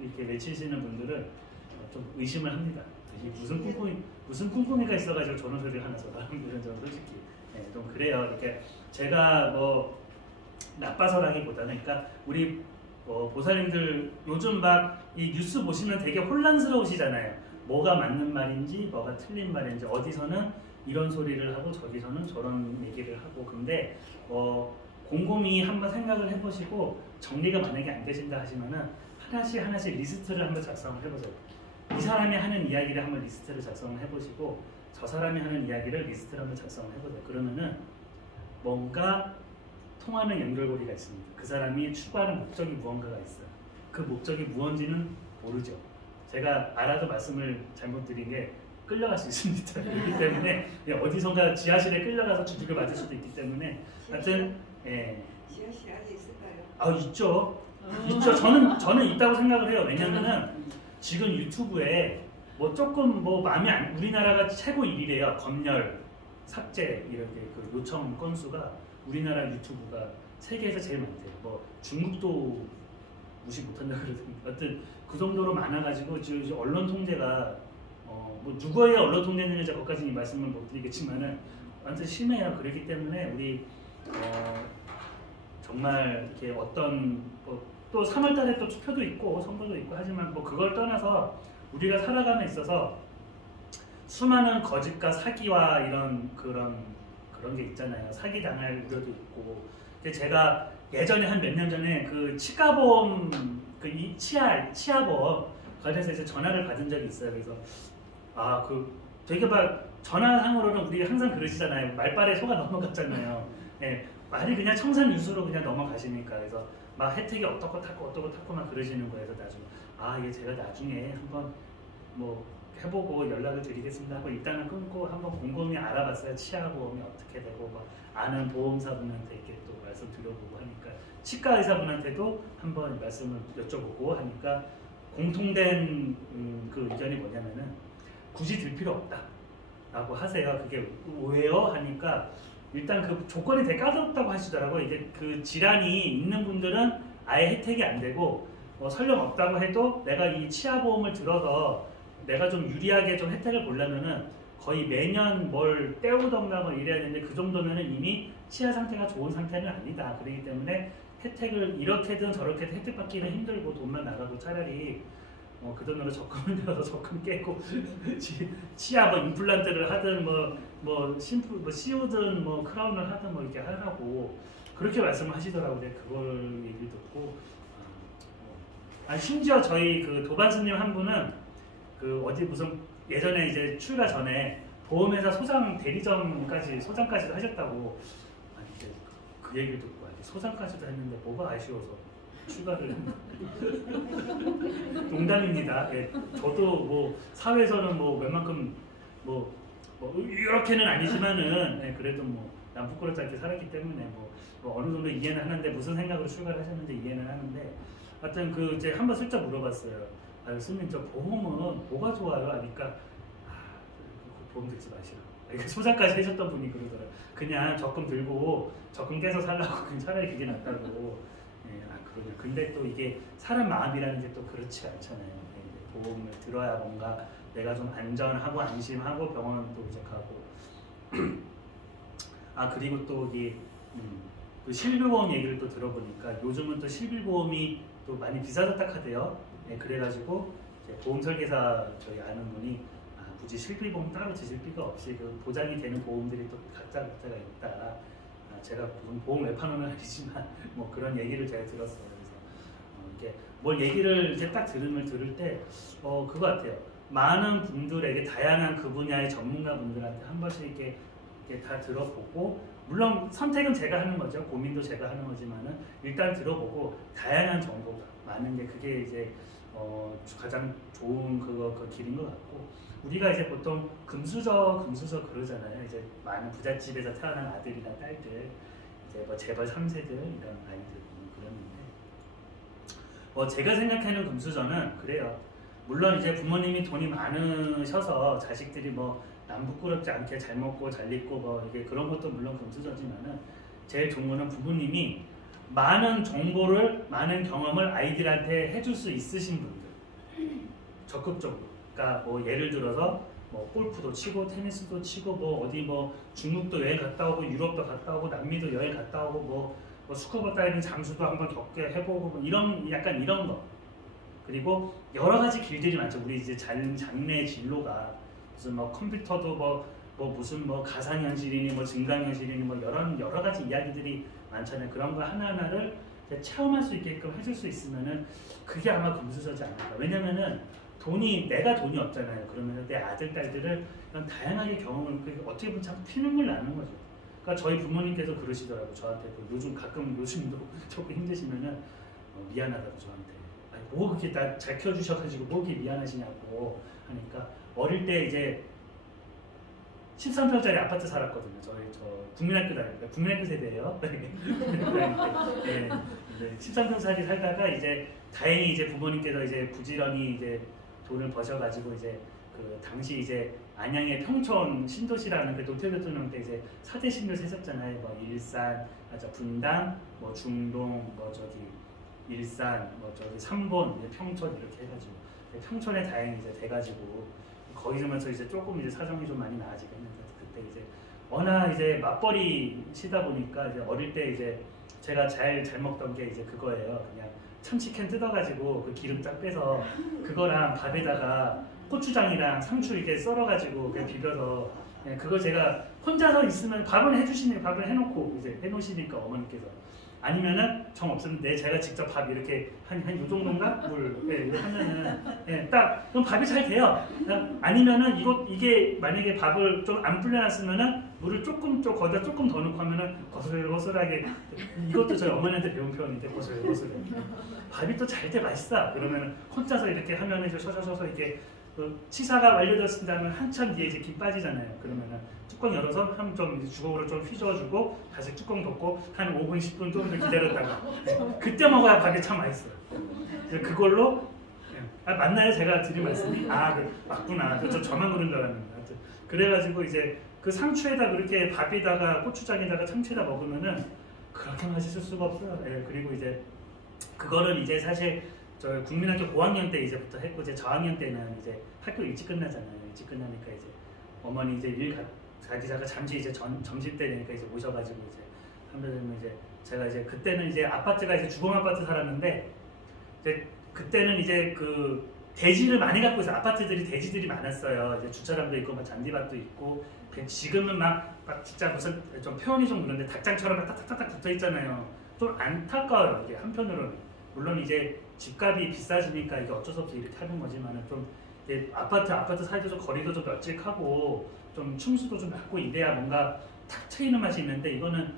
이렇게 외치시는 분들은 좀 의심을 합니다. 무슨 꿍꿍이가 있어가지고 저런 소리를 하나 저는 솔직히 좀 그래요. 이렇게 제가 뭐 나빠서라기보다는 그러니까 우리 보살님들 요즘 막 이 뉴스 보시면 되게 혼란스러우시잖아요. 뭐가 맞는 말인지 뭐가 틀린 말인지 어디서는 이런 소리를 하고 저기서는 저런 얘기를 하고. 근데 곰곰이 한번 생각을 해보시고 정리가 만약에 안 되신다 하시면은 하나씩 리스트를 한번 작성을 해보세요. 이 사람이 하는 이야기를 한번 리스트를 작성을 해보시고 저 사람이 하는 이야기를 리스트를 한번 작성을 해보세요. 그러면은 뭔가 통하는 연결고리가 있습니다. 그 사람이 추구하는 목적이 무언가가 있어요. 그 목적이 무언지는 모르죠. 제가 알아도 말씀을 잘못 드린 게 끌려갈 수 있습니다. 그렇기 때문에 어디선가 지하실에 끌려가서 주둑을 맞을 수도 있기 때문에 하여튼 지하실 안에 있을까요? 있죠. 있죠. 저는 있다고 생각을 해요. 왜냐면은 지금 유튜브에 뭐 조금 뭐 마음에 안 우리나라가 최고 1위래요. 검열, 삭제 이렇게 그 요청 건수가 우리나라 유튜브가 세계에서 제일 많대요. 뭐 중국도 무시 못한다 그러던데 하여튼 그 정도로 많아가지고 지금 언론 통제가 뭐 누구의 언론 통제는지 거기까지는 이 말씀을 못 드리겠지만은 완전 심해요. 그렇기 때문에 우리 정말 이렇게 어떤 또 3월달에 또 투표도 있고 선거도 있고 하지만 뭐 그걸 떠나서 우리가 살아감에 있어서 수많은 거짓과 사기와 이런 그런 게 있잖아요. 사기 당할 우려도 있고. 제가 예전에 한 몇 년 전에 그 치과보험 그 치아보험 관련해서 이제 전화를 받은 적이 있어요. 그래서 되게 막 전화상으로는 우리 항상 그러시잖아요. 말발에 속아 넘어갔잖아요. 예, 말이 그냥 청산유수로 그냥 넘어가시니까. 그래서 막 혜택이 어떻고 탔고 막 그러시는 거예요. 그래서 나중에 이게 제가 나중에 한번 뭐 해보고 연락을 드리겠습니다 하고 일단은 끊고 한번 곰곰이 알아봤어요. 치아보험이 어떻게 되고 막 아는 보험사분한테 이렇게 또 말씀 드려보고 하니까 치과 의사분한테도 한번 말씀을 여쭤보고 하니까 공통된 그 의견이 뭐냐면은 굳이 들 필요 없다 라고 하세요. 그게 왜요? 하니까 일단 그 조건이 되게 까다롭다고 하시더라고요. 이게 그 질환이 있는 분들은 아예 혜택이 안 되고 설령 없다고 해도 내가 이 치아보험을 들어서 내가 좀 유리하게 좀 혜택을 보려면은 거의 매년 뭘 떼우던가 뭐 이래야 되는데 그 정도면은 이미 치아 상태가 좋은 상태는 아니다. 그렇기 때문에 혜택을 이렇게든 저렇게든 혜택 받기는 힘들고 돈만 나가고 차라리 그 돈으로 적금을 들어서 적금 깨고 치아 뭐 임플란트를 하든 뭐 심플 뭐 씌우든 뭐 크라운을 하든 뭐 이렇게 하라고 그렇게 말씀을 하시더라고요. 그걸 얘기 듣고 심지어 저희 그 도반스님 한 분은 그 어디 무슨 예전에 이제 출가 전에 보험회사 소장 소장까지도 하셨다고. 이제 그 얘기를 듣고 소장까지도 했는데 뭐가 아쉬워서 출가를 했나. 농담입니다. 예, 저도 뭐 사회에서는 뭐 웬만큼 뭐 이렇게는 아니지만은 그래도 뭐 남 부끄럽지 않게 살았기 때문에 뭐 어느 정도 이해는 하는데 무슨 생각으로 출가를 하셨는지 이해는 하는데 하여튼 그 이제 한번 슬쩍 물어봤어요. 스님 저 보험은 뭐가 좋아요? 하니까 보험 듣지 마시라고. 그러니까 소장까지 해줬던 분이 그러더라고요. 그냥 적금 들고 적금 깨서 살라고 그냥 차라리 그게 낫다고. 예, 아 그러냐. 근데 또 이게 사람 마음이라는 게 또 그렇지 않잖아요. 예, 보험을 들어야 뭔가 내가 좀 안전하고 안심하고 병원도 부족하고. 아 그리고 또 이게 또 실비보험 얘기를 또 들어보니까 요즘은 또 실비보험이 또 많이 비싸졌다 하대요. 네, 그래가지고 이제 보험 설계사 저희 아는 분이 굳이 실비보험 따로 드실 필요가 없이 그 보장이 되는 보험들이 또 각자가 있다. 제가 무슨 보험 외판원은 아니지만 뭐 그런 얘기를 제가 들었어요. 그래서 이게 뭘 얘기를 이제 딱 들을 때 그거 같아요. 많은 분들에게 다양한 그 분야의 전문가분들한테 한 번씩 이렇게 다 들어보고 물론 선택은 제가 하는 거죠. 고민도 제가 하는 거지만은 일단 들어보고 다양한 정보가 많은 게 그게 이제 가장 좋은 그 길인 것 같고 우리가 이제 보통 금수저 그러잖아요. 이제 많은 부잣집에서 태어난 아들이나 딸들 이제 뭐 재벌 3세들 이런 아이들 그러는데 제가 생각하는 금수저는 그래요. 물론 이제 부모님이 돈이 많으셔서 자식들이 뭐 남부끄럽지 않게 잘 먹고 잘 입고 뭐 이게 그런 것도 물론 금수저지만은 제일 좋은 거는 부모님이 많은 정보를 많은 경험을 아이들한테 해줄 수 있으신 분들 적극적으로. 그러니까 뭐 예를 들어서 뭐 골프도 치고 테니스도 치고 뭐 어디 뭐 중국도 여행 갔다 오고 유럽도 갔다 오고 남미도 여행 갔다 오고 뭐 스쿠버 다이빙 잠수도 한번 겪게 해보고 뭐 이런 약간 이런 거. 그리고 여러 가지 길들이 많죠. 우리 이제 장래 진로가 무슨 뭐 컴퓨터도 뭐 무슨 뭐 가상현실이니 뭐 증강현실이니 뭐 여러 가지 이야기들이 많잖아요. 그런 거 하나하나를 체험할 수 있게끔 해줄 수 있으면은 그게 아마 금수저지 않을까. 왜냐면은 내가 돈이 없잖아요. 그러면 내 아들 딸들을 이런 다양하게 경험을 어떻게 보면 참 피눈물 나는 거죠. 그러니까 저희 부모님께서 그러시더라고요. 저한테 요즘도 조금 힘드시면은 미안하다고 저한테. 뭐 그렇게 나 잘 키워주셔가지고 뭐 그렇게 미안하시냐고 하니까 어릴 때 이제 13평짜리 아파트 살았거든요. 저 국민학교 다니니까 국민학교 세대예요. 네, 13평짜리 살다가 이제 다행히 이제 부모님께서 이제 부지런히 이제 돈을 버셔가지고 이제 그 당시 이제 안양의 평촌 신도시라는 그 노태우대통령 때 이제 4대 신도 세셨잖아요. 뭐 일산, 분당, 뭐 중동, 뭐 저기 일산, 뭐 저기 삼본, 평촌 이렇게 해가지고 평촌에 다행히 이제 돼가지고 거기서면서 이제 조금 이제 사정이 좀 많이 나아지긴 했는데 그때 이제 워낙 이제 맞벌이시다 보니까 이제 어릴 때 이제 제가 잘 먹던 게 이제 그거예요. 그냥 참치캔 뜯어가지고 그 기름 딱 빼서 그거랑 밥에다가 고추장이랑 상추 이렇게 썰어가지고 그냥 비벼서 그거 제가 혼자서 있으면 밥은 해주시니 밥을 해놓고 이제 해놓으시니까 어머니께서 아니면은 정 없었는데 제가 직접 밥 이렇게 한 요 정도인가 물 이렇게 하면은 딱 그럼 밥이 잘 돼요. 아니면은 이게 만약에 밥을 좀 안 불려놨으면은 물을 거기다 조금 더 넣고 하면은 거슬거슬하게 이것도 저희 어머니한테 배운 표현인데 거슬거슬해. 밥이 또 잘 때 맛있어. 그러면은 혼자서 이렇게 하면은 이제 서서서 이렇게 치사가 완료되었을 다음에 한참 뒤에 이제 김 빠지잖아요. 그러면은 뚜껑 열어서 좀 주걱으로 좀 휘저어주고 다시 뚜껑 덮고 한 5분, 10분 조금 더 기다렸다가 그때 먹어야 밥이 참 맛있어요. 그래서 그걸로 맞나요? 제가 드린 말씀이? 맞구나. 저만 그런 줄 알았는데. 그래가지고 이제 그 상추에다 그렇게 밥에다가 고추장에다가 참치에다 먹으면은 그렇게 맛있을 수가 없어요. 그리고 이제 그거를 이제 사실 저 국민학교 고학년 때 이제부터 했고 이제 저학년 때는 이제 학교 일찍 끝나잖아요. 일찍 끝나니까 이제 어머니 이제 일 가기자가 잠시 이제 점심 때 되니까 이제 오셔가지고 이제 하면 이제 제가 이제 그때는 이제 아파트가 이제 주공 아파트 살았는데 이제 그때는 이제 그 대지를 많이 갖고 있어. 아파트들이 대지들이 많았어요. 이제 주차장도 있고 막 잔디밭도 있고. 지금은 막 진짜 무슨 좀 표현이 좀 그런데 닭장처럼 딱딱딱 붙어 있잖아요. 좀 안타까워요. 이게 한편으로는 물론 이제 집값이 비싸지니까 이게 어쩔 수 없이 이렇게 하는 거지만은 좀 아파트 사이도 좀 거리도 좀 널찍하고 좀 층수도 좀 낮고 이래야 뭔가 탁 트이는 맛이 있는데 이거는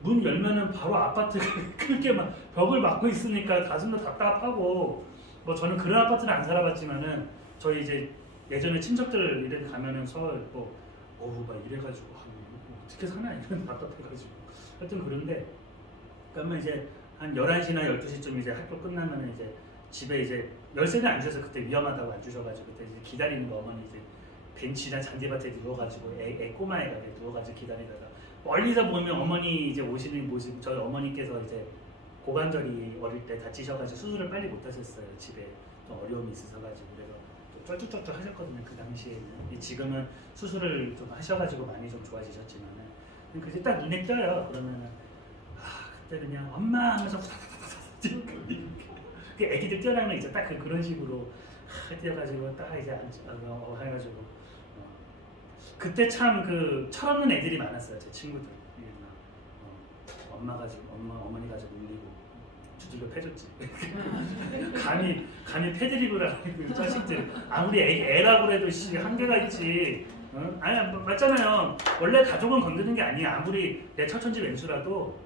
문 열면은 바로 아파트 그렇게 막 벽을 막고 있으니까 가슴도 답답하고 뭐 저는 그런 아파트는 안 살아봤지만은 저희 이제 예전에 친척들 이래 가면은 서울 막 이래가지고 어떻게 사나 이런 답답해가지고 하여튼 그런데 그러면 이제 한 11시나 12시쯤 이제 학교 끝나면 이제 집에 이제 열쇠는 안 주셔서 그때 위험하다고 안 주셔가지고 그때 이제 기다리는 거 어머니 이제 벤치나 잔디밭에 누워가지고 애 꼬마애가 누워가지고 기다리다가 멀리서 보면 어머니 이제 오시는 모습, 저희 어머니께서 이제 고관절이 어릴 때 다치셔가지고 수술을 빨리 못 하셨어요. 집에 좀 어려움이 있으셔가지고 그래서 좀 쩔뚝쩔뚝 하셨거든요. 그 당시에는. 지금은 수술을 좀 하셔가지고 많이 좀 좋아지셨지만은 그게 딱 눈에 띄어요. 그러면은 그때 그냥 엄마 하면서 후다다다다다 그 애기들 뛰어나는 이제 딱 그런 식으로 뛰어가지고 딱 이제 해가지고 그때 참 그 철없는 애들이 많았어요. 제 친구들. 엄마 가지고 어머니 가지고 울리고 주들려 패줬지. 감히 패드립을 그 자식들 아무리 애라고 해도 한계가 있지. 아니 맞잖아요. 원래 가족은 건드는 게 아니야. 아무리 내 처천지 왼수라도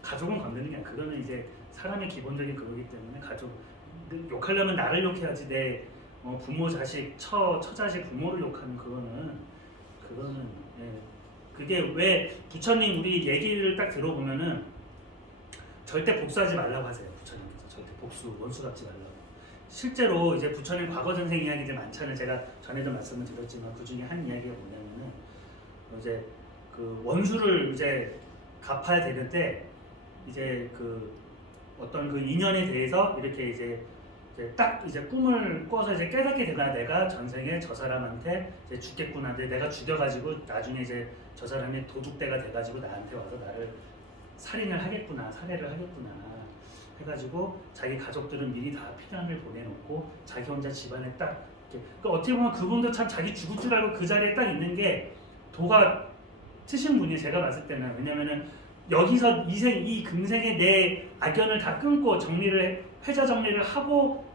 가족은 건드는 게 아니야. 그거는 이제 사람의 기본적인 그거기 때문에 가족 욕하려면 나를 욕해야지 내 부모 자식 처자식 부모를 욕하는 그거는 예. 그게 왜 부처님 우리 얘기를 딱 들어보면은 절대 복수하지 말라고 하세요. 부처님께서 절대 원수 갚지 말라고. 실제로 이제 부처님 과거 전생 이야기들 많잖아요. 제가 전에도 말씀을 드렸지만 그 중에 한 이야기가 뭐냐면은 이제 그 원수를 이제 갚아야 되는데 이제 그 어떤 그 인연에 대해서 이렇게 이제 딱 이제 꿈을 꿔서 이제 깨닫게 되나 내가 전생에 저 사람한테 이제 죽겠구나. 근데 내가 죽여가지고 나중에 이제 저 사람이 도둑대가 돼가지고 나한테 와서 나를 살인을 하겠구나, 살해를 하겠구나 해가지고 자기 가족들은 미리 다 피난을 보내놓고 자기 혼자 집안에 딱 이렇게. 그러니까 어떻게 보면 그분도 참 자기 죽을 줄 알고 그 자리에 딱 있는 게 도가 트신 분이 제가 봤을 때는. 왜냐면은 여기서 이 금생에 내 악연을 다 끊고 회자 정리를 하고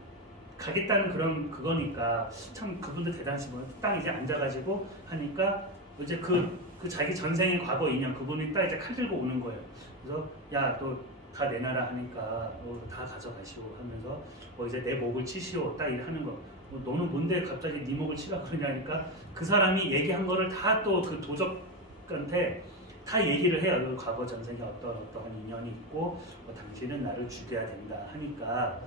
가겠다는 그런 그거니까 참 그분도 대단하시고 딱 이제 앉아가지고 하니까 이제 그 자기 전생의 과거 인연 그분이 딱 이제 칼 들고 오는 거예요. 그래서 야 너 다 내놔라 하니까 다 가져가시오 하면서 이제 내 목을 치시오 딱 하는 거. 너는 뭔데 갑자기 네 목을 치라 그러냐니까 그 사람이 얘기한 거를 다 또 그 도적한테 다 얘기를 해요. 과거 전생에 어떠한 인연이 있고 당신은 나를 죽여야 된다 하니까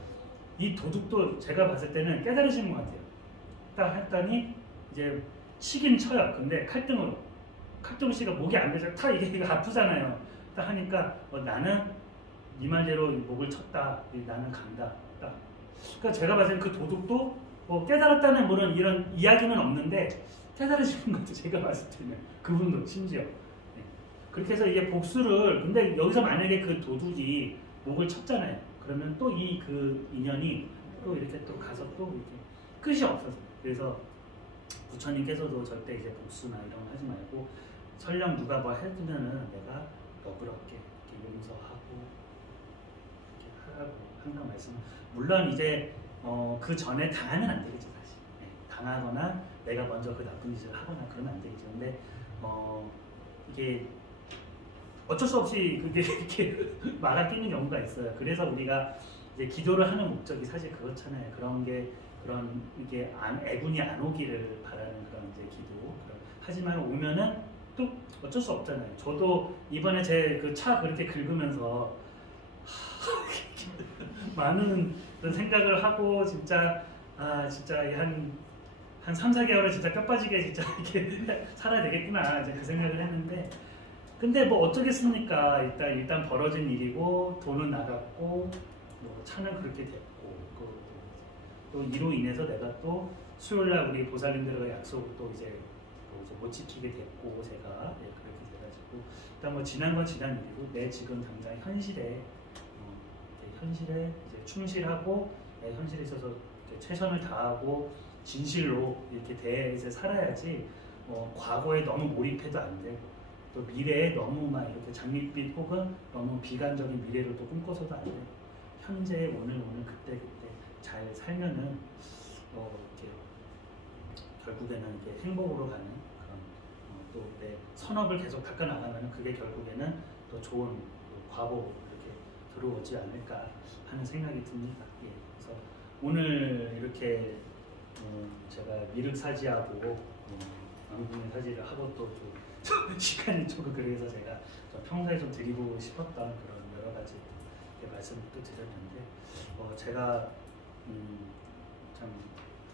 이 도둑도 제가 봤을 때는 깨달으신 것 같아요. 딱 했더니 이제 치긴 쳐요. 근데 칼등으로 씨가 목이 안 돼서 다 이게 아프잖아요. 딱 하니까 나는 네 말대로 목을 쳤다. 나는 간다. 딱. 그러니까 제가 봤을 때 그 도둑도 깨달았다는 뭐는 이런 이야기는 없는데 깨달으신 것 같아요. 제가 봤을 때는 그분도 심지어. 그렇게 해서 이게 복수를 근데 여기서 만약에 그 도둑이 목을 쳤잖아요. 그러면 또 그 인연이 또 이렇게 또 가서 또 이렇게 끝이 없어서. 그래서 부처님께서도 절대 이제 복수나 이런 거 하지 말고 설령 누가 뭐 해주면은 내가 너그럽게 이렇게 용서하고 이렇게 하라고 항상 말씀. 물론 이제 그 전에 당하면 안 되겠죠 사실. 당하거나 내가 먼저 그 나쁜 짓을 하거나 그러면 안 되겠죠. 근데 이게 어쩔 수 없이 그게 이렇게 막아 끼는 경우가 있어요. 그래서 우리가 이제 기도를 하는 목적이 사실 그렇잖아요. 이게 애군이 안 오기를 바라는 그런 이제 기도. 하지만 오면은 또 어쩔 수 없잖아요. 저도 이번에 제 그 차 그렇게 긁으면서 많은 그런 생각을 하고 진짜 진짜 한 3, 4개월을 진짜 뼈 빠지게 진짜 이렇게 살아야 되겠구나 이제 그 생각을 했는데. 근데 뭐 어쩌겠습니까? 일단 벌어진 일이고 돈은 나갔고 차는 그렇게 됐고 또 이로 인해서 내가 또 수요일날 우리 보살님들과 약속을 또 이제 못 지키게 됐고 제가 그렇게 돼가지고 일단 뭐 지난 건 지난 일이고 내 지금 당장 현실에 이제 충실하고 내 현실에 있어서 최선을 다하고 진실로 이렇게 이제 살아야지 과거에 너무 몰입해도 안 되고 또 미래에 너무 막 이렇게 장밋빛 혹은 너무 비관적인 미래를 또 꿈꿔서도 안 돼요. 현재 오늘 그때 잘 살면은 이렇게 결국에는 이렇게 행복으로 가는 그런 또 내 선업을 계속 닦아 나가면은 그게 결국에는 또 좋은 과보 이렇게 들어오지 않을까 하는 생각이 듭니다. 예. 그래서 오늘 이렇게 제가 미륵사지하고 왕궁의 사지를 하고 또 시간이 조금 그래서 제가 평소에 좀 드리고 싶었던 그런 여러 가지 말씀을 또 드렸는데 제가 참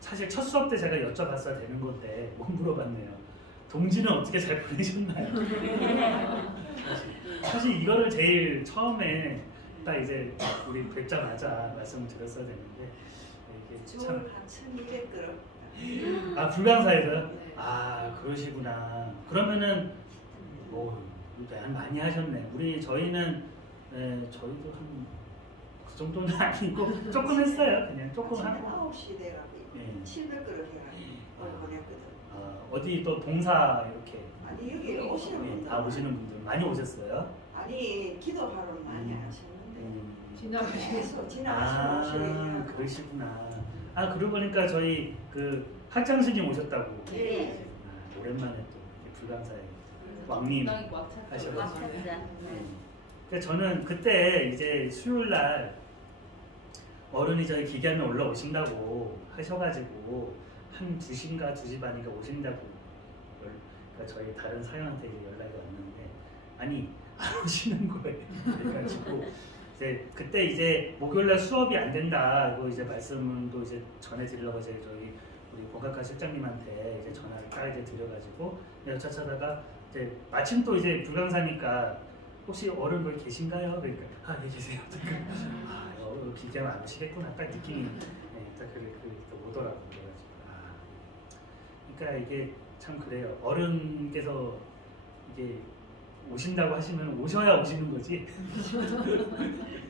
사실 첫 수업 때 제가 여쭤봤어야 되는 건데 못 물어봤네요. 동지는 어떻게 잘 보내셨나요? 사실 이거를 제일 처음에 딱 이제 우리 뵙자마자 말씀을 드렸어야 되는데 이게 참. 1200g. 아 불광사에서요? 네. 아 그러시구나. 그러면은 많이 하셨네. 저희는 저희도 한 그 정도는 아니고 조금 했어요. 그냥 조금 하고. 9시 돼가지고 700g 해가지고 보냈거든. 어디 또 봉사 이렇게. 아니 여기 오시는 분들. 오시는 분들 많이 오셨어요? 아니 기도하러 많이 하시는데. 지나가시는 그러시구나. 그러고 보니까 저희 그 학장 스님 오셨다고. 네. 오랜만에 또 불광사에 왕님 하셔가지고. 그러니까 저는 그때 이제 수요일 날 어른이 저희 기계하면 올라오신다고 하셔가지고 한 2시인가 2시 반인가 오신다고 그러니까 저희 다른 사연한테 이제 연락이 왔는데 아니 안 오시는 거예요. 그래가지고 이제 그때 이제 목요일날 수업이 안 된다고 이제 말씀도 이제 전해드리려고 이제 저희 우리 공학과 실장님한테 이제 전화를 딱 이제 드려가지고 여차하다가 이제 마침 또 이제 불광사니까 혹시 어른 거기 계신가요? 그러니까 예 계세요. 기대면 안 오시겠구나 딱 느낌이 딱 또 오더라고요. 그러니까 이게 참 그래요. 어른께서 이게 오신다고 하시면 오셔야 오시는 거지.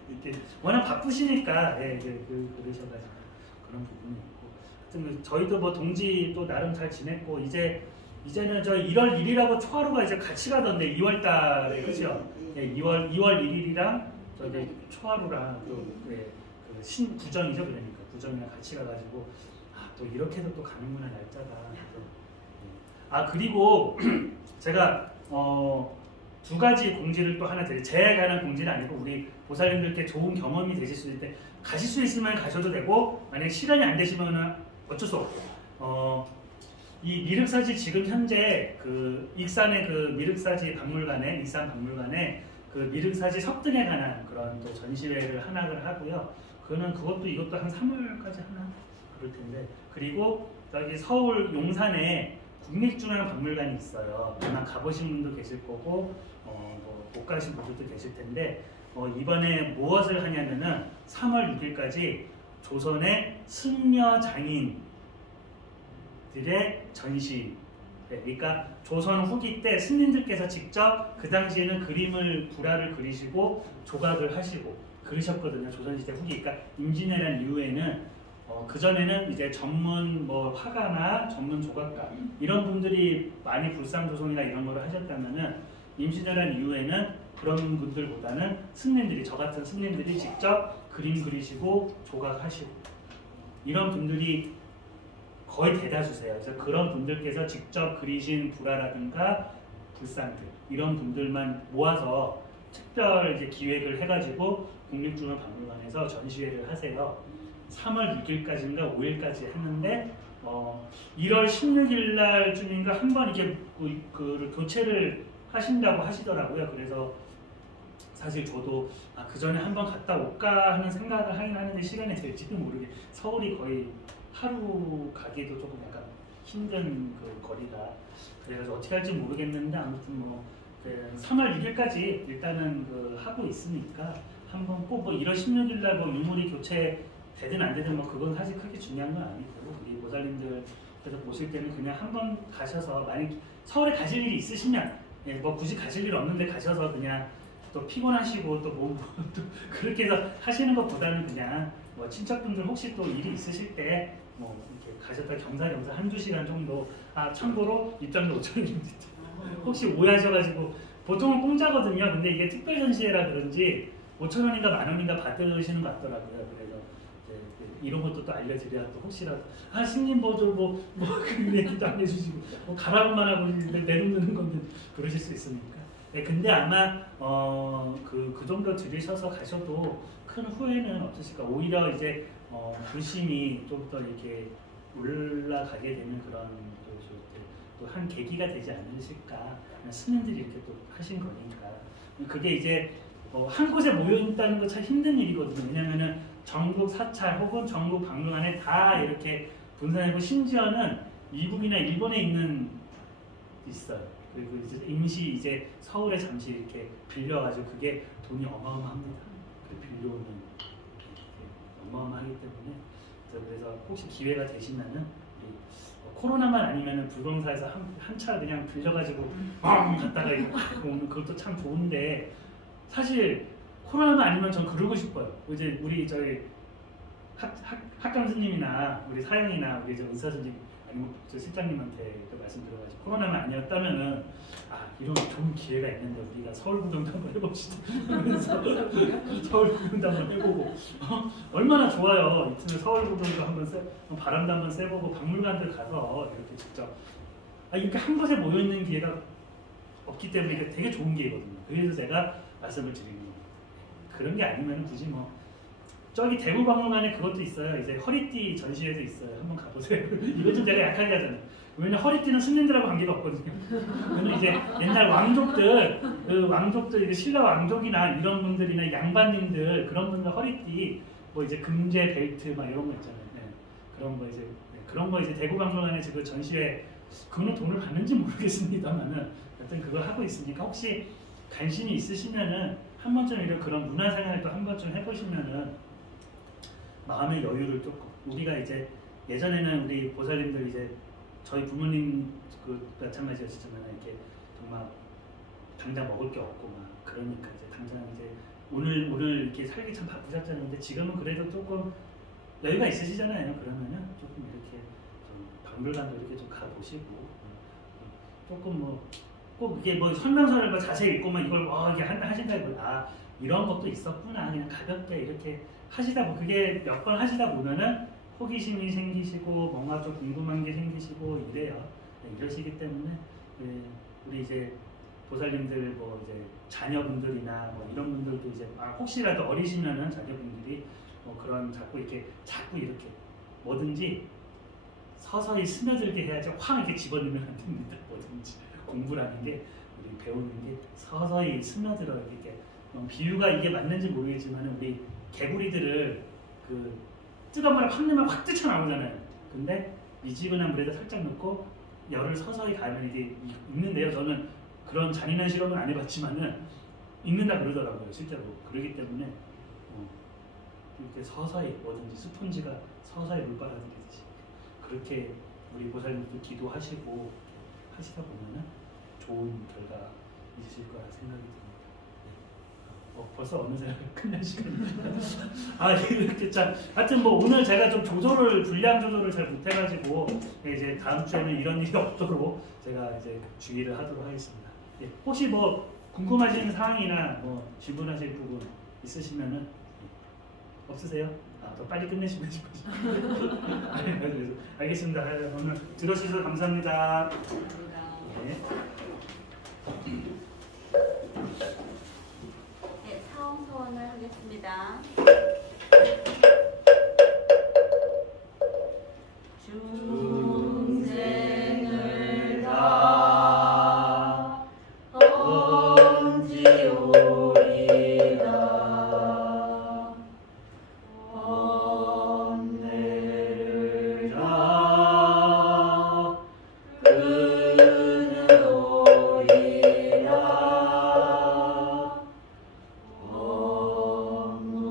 이렇게 워낙 바쁘시니까 그러셔가지고 그런 부분이 있고. 하여튼 저희도 뭐 동지 또 나름 잘 지냈고 이제는 저 1월 1일하고 초하루가 이제 같이 가던데 2월달에 그죠? 2월 1일이랑 저기 초하루랑 또 신구정이죠. 그러니까 구정이랑 같이 가가지고 또 이렇게도 또 가는구나 날짜가. 그리고 제가 2가지 공지를 또 하나 드려요. 제에 관한 공지는 아니고 우리 보살님들께 좋은 경험이 되실 수 있을 때 가실 수 있으면 가셔도 되고 만약 시간이 안 되시면 어쩔 수 없고 이 미륵사지 지금 현재 그 익산의 그 미륵사지 박물관에 익산 박물관에 그 미륵사지 석등에 관한 그런 또 전시회를 하나를 하고요. 그것도 이것도 한 3월까지 하나 그럴 텐데 그리고 여기 서울 용산에 국립중앙박물관이 있어요. 아마 가보신 분도 계실 거고 못 가신 분들도 계실 텐데 이번에 무엇을 하냐면은 3월 6일까지 조선의 승려 장인들의 전시. 그러니까 조선 후기 때 스님들께서 직접 그 당시에는 그림을 불화를 그리시고 조각을 하시고 그러셨거든요. 조선시대 후기. 그러니까 임진왜란 이후에는 그 전에는 이제 전문 화가나 전문 조각가 이런 분들이 많이 불상조성이나 이런 거를 하셨다면은 임진왜란 이후에는 그런 분들보다는 스님들이 저 같은 스님들이 직접 그림 그리시고 조각하시고 이런 분들이 거의 대다수세요. 그래서 그런 분들께서 직접 그리신 불화라든가 불상들 이런 분들만 모아서 특별 이제 기획을 해가지고 국립중앙박물관에서 전시회를 하세요. 3월 6일까지인가 5일까지 했는데 1월 16일 날쯤인가 한번 이렇게 그 교체를 하신다고 하시더라고요. 그래서 사실 저도 그 전에 한번 갔다 올까 하는 생각을 하긴 하는데 시간이 될지도 모르게 서울이 거의 하루 가기도 조금 약간 힘든 그 거리가 그래가지고 어떻게 할지 모르겠는데 아무튼 3월 6일까지 일단은 하고 있으니까 한번 꼭 1월 16일 날 유물이 교체 되든 안 되든 그건 사실 크게 중요한 건 아니고 우리 보살님들께서 보실 때는 그냥 한번 가셔서 만약 서울에 가실 일이 있으시면 굳이 가실 일 없는데 가셔서 그냥 또 피곤하시고 또 그렇게 해서 하시는 것보다는 그냥 친척분들 혹시 또 일이 있으실 때 이렇게 가셨다 겸사겸사 한두 시간 정도 참고로 입장료 5,000원입니다. 혹시 오해하셔가지고 보통은 공짜거든요. 근데 이게 특별 전시회라 그런지 5,000원인가 만원인가 받으시는 것 같더라고요. 그래서 이런 것도 또 알려드려야 또 혹시라도 스님 그 얘기도 안 해주시고 가라고만 하고 내놓는 건데 그러실 수 있으니까. 근데 아마 그 정도 들으셔서 가셔도 큰 후회는 없으실까. 오히려 이제 불심이 좀 더 이렇게 올라가게 되는 그런 또 한 계기가 되지 않으실까. 스님들이 이렇게 또 하신 거니까. 그게 이제 한 곳에 모여 있다는 거 참 힘든 일이거든요. 왜냐면은 전국 사찰 혹은 전국 박물관에 다 이렇게 분산이고 심지어는 미국이나 일본에 있는 있어요. 그리고 이제 임시 이제 서울에 잠시 이렇게 빌려가지고 그게 돈이 어마어마합니다. 그 빌려오는 어마어마하기 때문에 그래서 혹시 기회가 되시면은 우리 코로나만 아니면은 불공사에서 한 차 그냥 빌려가지고 갔다가 이거 오는 그것도 참 좋은데 사실 코로나만 아니면 전 그러고 싶어요. 이제 우리 저희 학감 스님이나 우리 사영이나 우리 저 의사 선생님 아니면 저 실장님한테 그 말씀 들어가지고 코로나만 아니었다면은 이런 좋은 기회가 있는데 우리가 서울구경도 한번 해봅시다. 그래서 서울구경도 한번 해보고 얼마나 좋아요. 이쯤에 서울구경도 한번 바람도 한번 쐬보고 박물관들 가서 이렇게 직접 이렇게 한 곳에 모여 있는 기회가 없기 때문에 이게 되게 좋은 기회거든요. 그래서 제가 말씀을 드리는 거예요. 그런 게 아니면 굳이 뭐 저기 대구 박물관에 그것도 있어요. 이제 허리띠 전시회도 있어요. 한번 가보세요. 이거 좀 제가 약하게 하잖아요. 왜냐면 허리띠는 스님들하고 관계가 없거든요. 왜냐면 이제 옛날 왕족들, 그 왕족들, 신라 왕족이나 이런 분들이나 양반님들 그런 분들 허리띠, 뭐 이제 금제 벨트 막 이런 거 있잖아요. 네. 그런 거 이제 대구 박물관에 지금 전시회 그거는 돈을 받는지 모르겠습니다만은 하여튼 그걸 하고 있으니까 혹시 관심이 있으시면은 한 번쯤 이런 그런 문화생활도 한 번쯤 해보시면은 마음의 여유를 조금 우리가 이제 예전에는 우리 보살님들 이제 저희 부모님 그 마찬가지였지만 이렇게 정말 당장 먹을 게 없고 막 그러니까 이제 당장 이제 오늘 이렇게 살기 참 바쁘셨잖아요. 근데 지금은 그래도 조금 여유가 있으시잖아요. 그러면은 조금 이렇게 좀 박물관도 이렇게 좀 가보시고 조금 뭐 꼭 이게 뭐 설명서를 뭐 자세히 읽고만 이걸 이게 하신다고 이런 것도 있었구나 그냥 가볍게 이렇게 하시다 보면 그게 몇 번 하시다 보면은 호기심이 생기시고 뭔가 좀 궁금한 게 생기시고 이래요. 이러시기 때문에 우리 이제 보살님들 뭐 이제 자녀분들이나 뭐 이런 분들도 이제 혹시라도 어리시면은 자녀분들이 뭐 그런 자꾸 이렇게 뭐든지 서서히 스며들게 해야지 확 이렇게 집어넣으면 안 됩니다. 뭐든지 공부라는 게 우리 배우는 게 서서히 스며들어 이렇게 비유가 이게 맞는지 모르겠지만 우리 개구리들을 그 뜨거운 물에 확 넣으면 확 뛰쳐나오잖아요. 근데 미지근한 물에다 살짝 넣고 열을 서서히 가면 이게 익는데요. 저는 그런 잔인한 실험은 안 해봤지만은 익는다 그러더라고요. 실제로. 그러기 때문에 이렇게 서서히 뭐든지 스펀지가 서서히 물 빨아들이듯이 그렇게 우리 보살님도 기도하시고 하시다 보면은 좋은 결과 있으실 거라 생각이 듭니다. 벌써 어느새 끝날 시간입니다. 이렇게 참 하여튼 뭐 오늘 제가 좀 분량 조절을 잘 못해가지고 이제 다음 주에는 이런 일이 없도록 제가 이제 주의를 하도록 하겠습니다. 혹시 뭐 궁금하신 사항이나 뭐 질문하실 부분 있으시면은 없으세요? 더 빨리 끝내시면 싶으시죠. 알겠습니다. 오늘 들어주셔서 감사합니다. 네. 사원 소원을 하겠습니다. 중생을 다 언지오리다 언내를 다 끊으오리다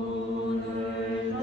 업문을 다